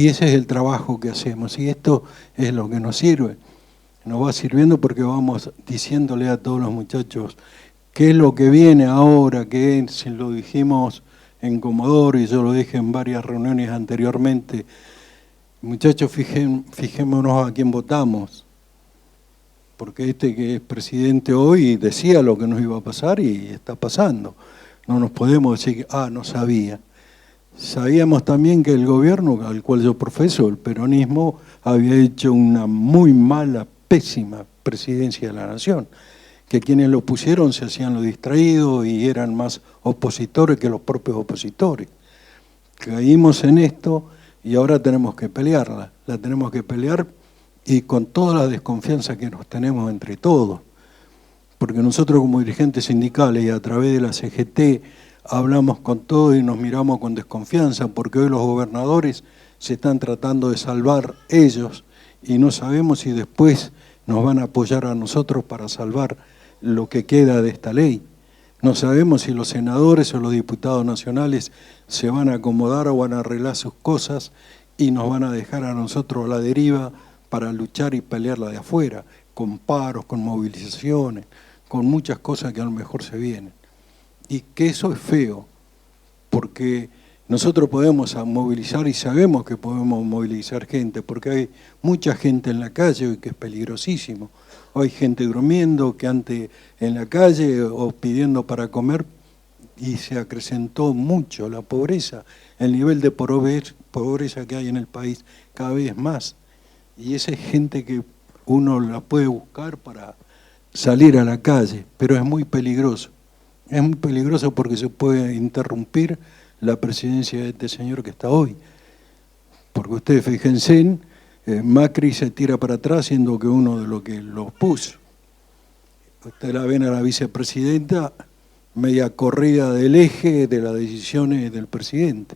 ese es el trabajo que hacemos y esto es lo que nos sirve. nos va sirviendo porque vamos diciéndole a todos los muchachos qué es lo que viene ahora, que si lo dijimos en Comodoro y yo lo dije en varias reuniones anteriormente. Muchachos, fijémonos a quién votamos, porque este que es presidente hoy decía lo que nos iba a pasar y está pasando. No nos podemos decir, no sabía. Sabíamos también que el gobierno al cual yo profeso, el peronismo, había hecho una muy mala, pésima presidencia de la nación, que quienes lo pusieron se hacían los distraídos y eran más opositores que los propios opositores. Caímos en esto y ahora tenemos que pelearla. La tenemos que pelear y con toda la desconfianza que nos tenemos entre todos. Porque nosotros como dirigentes sindicales y a través de la CGT hablamos con todos y nos miramos con desconfianza porque hoy los gobernadores se están tratando de salvar ellos y no sabemos si después nos van a apoyar a nosotros para salvar lo que queda de esta ley. No sabemos si los senadores o los diputados nacionales se van a acomodar o van a arreglar sus cosas y nos van a dejar a nosotros a la deriva para luchar y pelearla de afuera, con paros, con movilizaciones, con muchas cosas que a lo mejor se vienen. Y que eso es feo, porque nosotros podemos movilizar y sabemos que podemos movilizar gente, porque hay mucha gente en la calle hoy que es peligrosísimo. Hay gente durmiendo que antes en la calle o pidiendo para comer y se acrecentó mucho la pobreza, el nivel de pobreza que hay en el país cada vez más. Y esa es gente que uno la puede buscar para salir a la calle, pero es muy peligroso. Es muy peligroso porque se puede interrumpir la presidencia de este señor que está hoy. Porque ustedes fíjense, Macri se tira para atrás siendo que uno de los que lo puso. Ustedes la ven a la vicepresidenta media corrida del eje de las decisiones del presidente.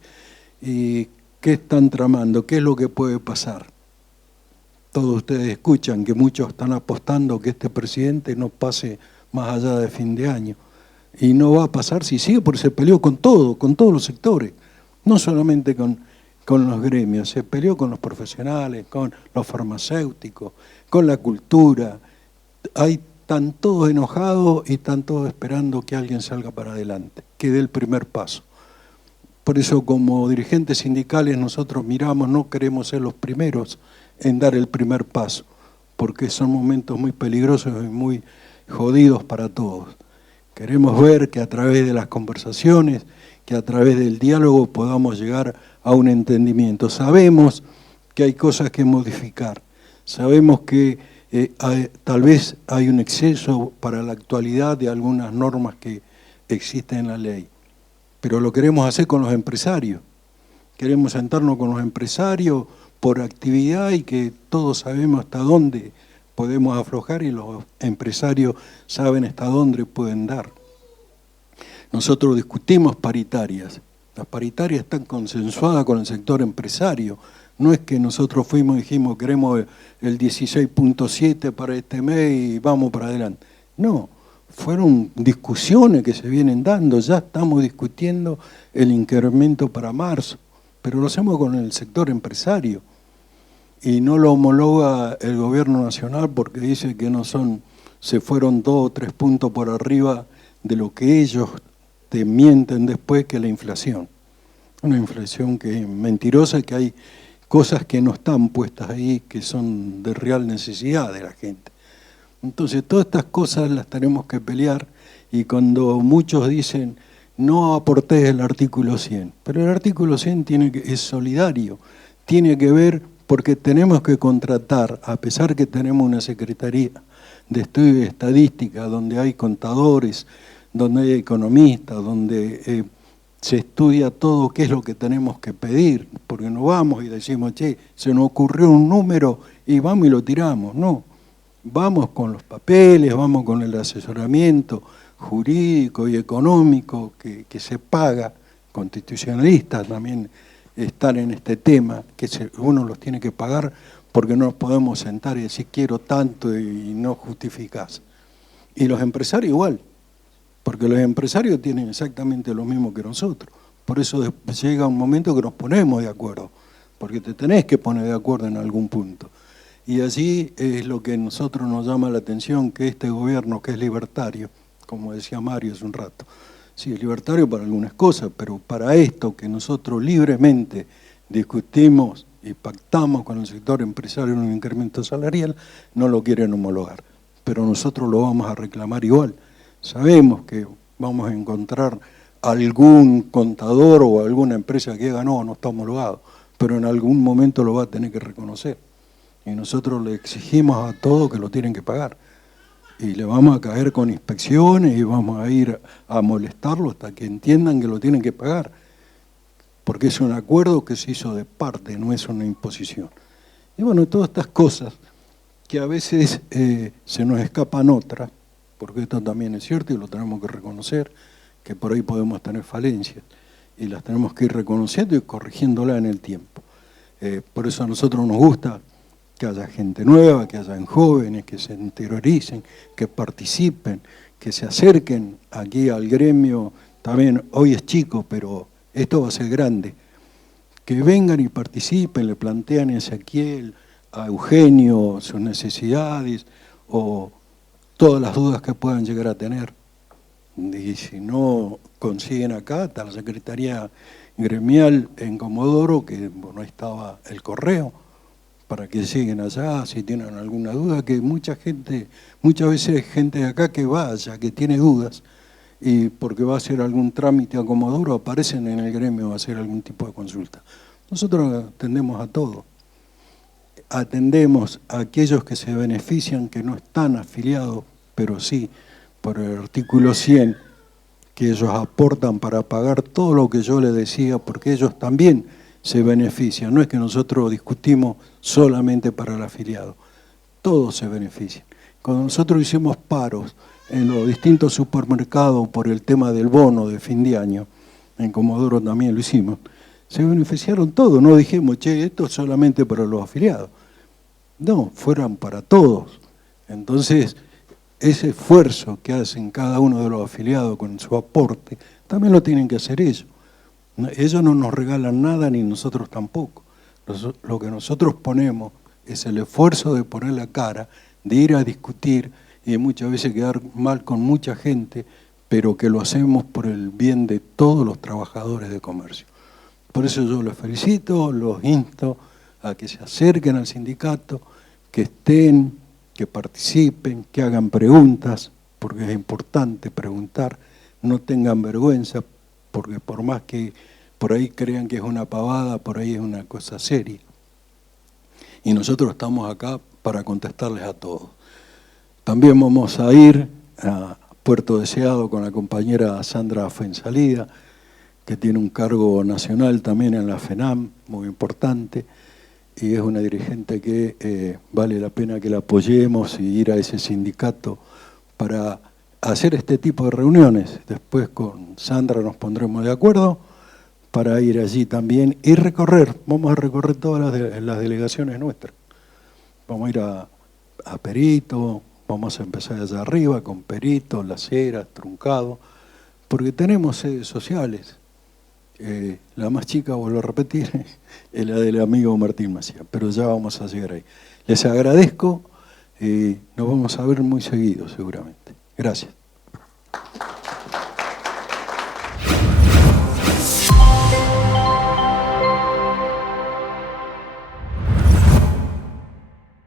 ¿Y qué están tramando? ¿Qué es lo que puede pasar? Todos ustedes escuchan que muchos están apostando que este presidente no pase más allá de fin de año. Y no va a pasar si sigue, porque se peleó con todo, con todos los sectores, no solamente con los gremios, se peleó con los profesionales, con los farmacéuticos, con la cultura. Están todos enojados y están todos esperando que alguien salga para adelante, que dé el primer paso. Por eso como dirigentes sindicales nosotros miramos, no queremos ser los primeros en dar el primer paso, porque son momentos muy peligrosos y muy jodidos para todos. Queremos ver que a través de las conversaciones, que a través del diálogo podamos llegar a un entendimiento. Sabemos que hay cosas que modificar, sabemos que tal vez hay un exceso para la actualidad de algunas normas que existen en la ley, pero lo queremos hacer con los empresarios. Queremos sentarnos con los empresarios por actividad y que todos sabemos hasta dónde podemos aflojar y los empresarios saben hasta dónde pueden dar. Nosotros discutimos paritarias. Las paritarias están consensuadas con el sector empresario. No es que nosotros fuimos y dijimos queremos el 16.7 para este mes y vamos para adelante. No, fueron discusiones que se vienen dando. Ya estamos discutiendo el incremento para marzo, pero lo hacemos con el sector empresario. Y no lo homologa el gobierno nacional porque dice que no son, se fueron 2 o 3 puntos por arriba de lo que ellos te mienten después, que la inflación. Una inflación que es mentirosa y que hay cosas que no están puestas ahí, que son de real necesidad de la gente. Entonces todas estas cosas las tenemos que pelear y cuando muchos dicen no aportes el artículo 100, pero el artículo 100 es solidario, tiene que ver porque tenemos que contratar, a pesar que tenemos una Secretaría de Estudio y Estadística, donde hay contadores, donde hay economistas, donde se estudia todo qué es lo que tenemos que pedir, porque no vamos y decimos, che, se nos ocurrió un número y vamos y lo tiramos, no. Vamos con los papeles, vamos con el asesoramiento jurídico y económico que se paga, constitucionalistas también están en este tema, que uno los tiene que pagar porque no nos podemos sentar y decir quiero tanto y no justificás. Y los empresarios igual, porque los empresarios tienen exactamente lo mismo que nosotros. Por eso llega un momento que nos ponemos de acuerdo, porque te tenés que poner de acuerdo en algún punto. Y allí es lo que a nosotros nos llama la atención, que este gobierno, que es libertario, como decía Mario hace un rato, sí, es libertario para algunas cosas, pero para esto que nosotros libremente discutimos y pactamos con el sector empresario en un incremento salarial, no lo quieren homologar. Pero nosotros lo vamos a reclamar igual. Sabemos que vamos a encontrar algún contador o alguna empresa que diga no está homologado, pero en algún momento lo va a tener que reconocer. Y nosotros le exigimos a todos que lo tienen que pagar. Y le vamos a caer con inspecciones y vamos a ir a molestarlo hasta que entiendan que lo tienen que pagar. Porque es un acuerdo que se hizo de parte, no es una imposición. Y bueno, todas estas cosas que a veces se nos escapan otras, porque esto también es cierto y lo tenemos que reconocer, que por ahí podemos tener falencias y las tenemos que ir reconociendo y corrigiéndolas en el tiempo. Por eso a nosotros nos gusta que haya gente nueva, que hayan jóvenes, que se interioricen, que participen, que se acerquen aquí al gremio. También hoy es chico, pero esto va a ser grande. Que vengan y participen, le plantean a Ezequiel, a Eugenio sus necesidades o todas las dudas que puedan llegar a tener. Y si no consiguen acá, está la Secretaría Gremial en Comodoro, que bueno, ahí estaba el correo, para que lleguen allá, si tienen alguna duda, que muchas veces hay gente de acá que vaya, que tiene dudas, y porque va a hacer algún trámite a Comodoro, aparecen en el gremio a hacer algún tipo de consulta. Nosotros atendemos a todo. Atendemos a aquellos que se benefician, que no están afiliados, pero sí, por el artículo 100, que ellos aportan para pagar todo lo que yo les decía, porque ellos también se benefician. No es que nosotros discutimos solamente para el afiliado, todos se benefician. Cuando nosotros hicimos paros en los distintos supermercados por el tema del bono de fin de año, en Comodoro también lo hicimos, se beneficiaron todos, no dijimos, che, esto es solamente para los afiliados. No, fueran para todos. Entonces, ese esfuerzo que hacen cada uno de los afiliados con su aporte, también lo tienen que hacer ellos. Ellos no nos regalan nada, ni nosotros tampoco. Lo que nosotros ponemos es el esfuerzo de poner la cara, de ir a discutir y de muchas veces quedar mal con mucha gente, pero que lo hacemos por el bien de todos los trabajadores de comercio. Por eso yo los felicito, los insto a que se acerquen al sindicato, que estén, que participen, que hagan preguntas, porque es importante preguntar, no tengan vergüenza, porque por más que por ahí crean que es una pavada, por ahí es una cosa seria. Y nosotros estamos acá para contestarles a todos. También vamos a ir a Puerto Deseado con la compañera Sandra Fuensalida, que tiene un cargo nacional también en la FENAM, muy importante, y es una dirigente que vale la pena que la apoyemos y ir a ese sindicato para hacer este tipo de reuniones. Después con Sandra nos pondremos de acuerdo para ir allí también y recorrer. Vamos a recorrer todas las delegaciones nuestras. Vamos a ir a Perito, vamos a empezar allá arriba con Perito, Las Heras, Truncado, porque tenemos sedes sociales. La más chica, vuelvo a repetir, es la del amigo Martín Macías, pero ya vamos a llegar ahí. Les agradezco y nos vamos a ver muy seguido seguramente. Gracias.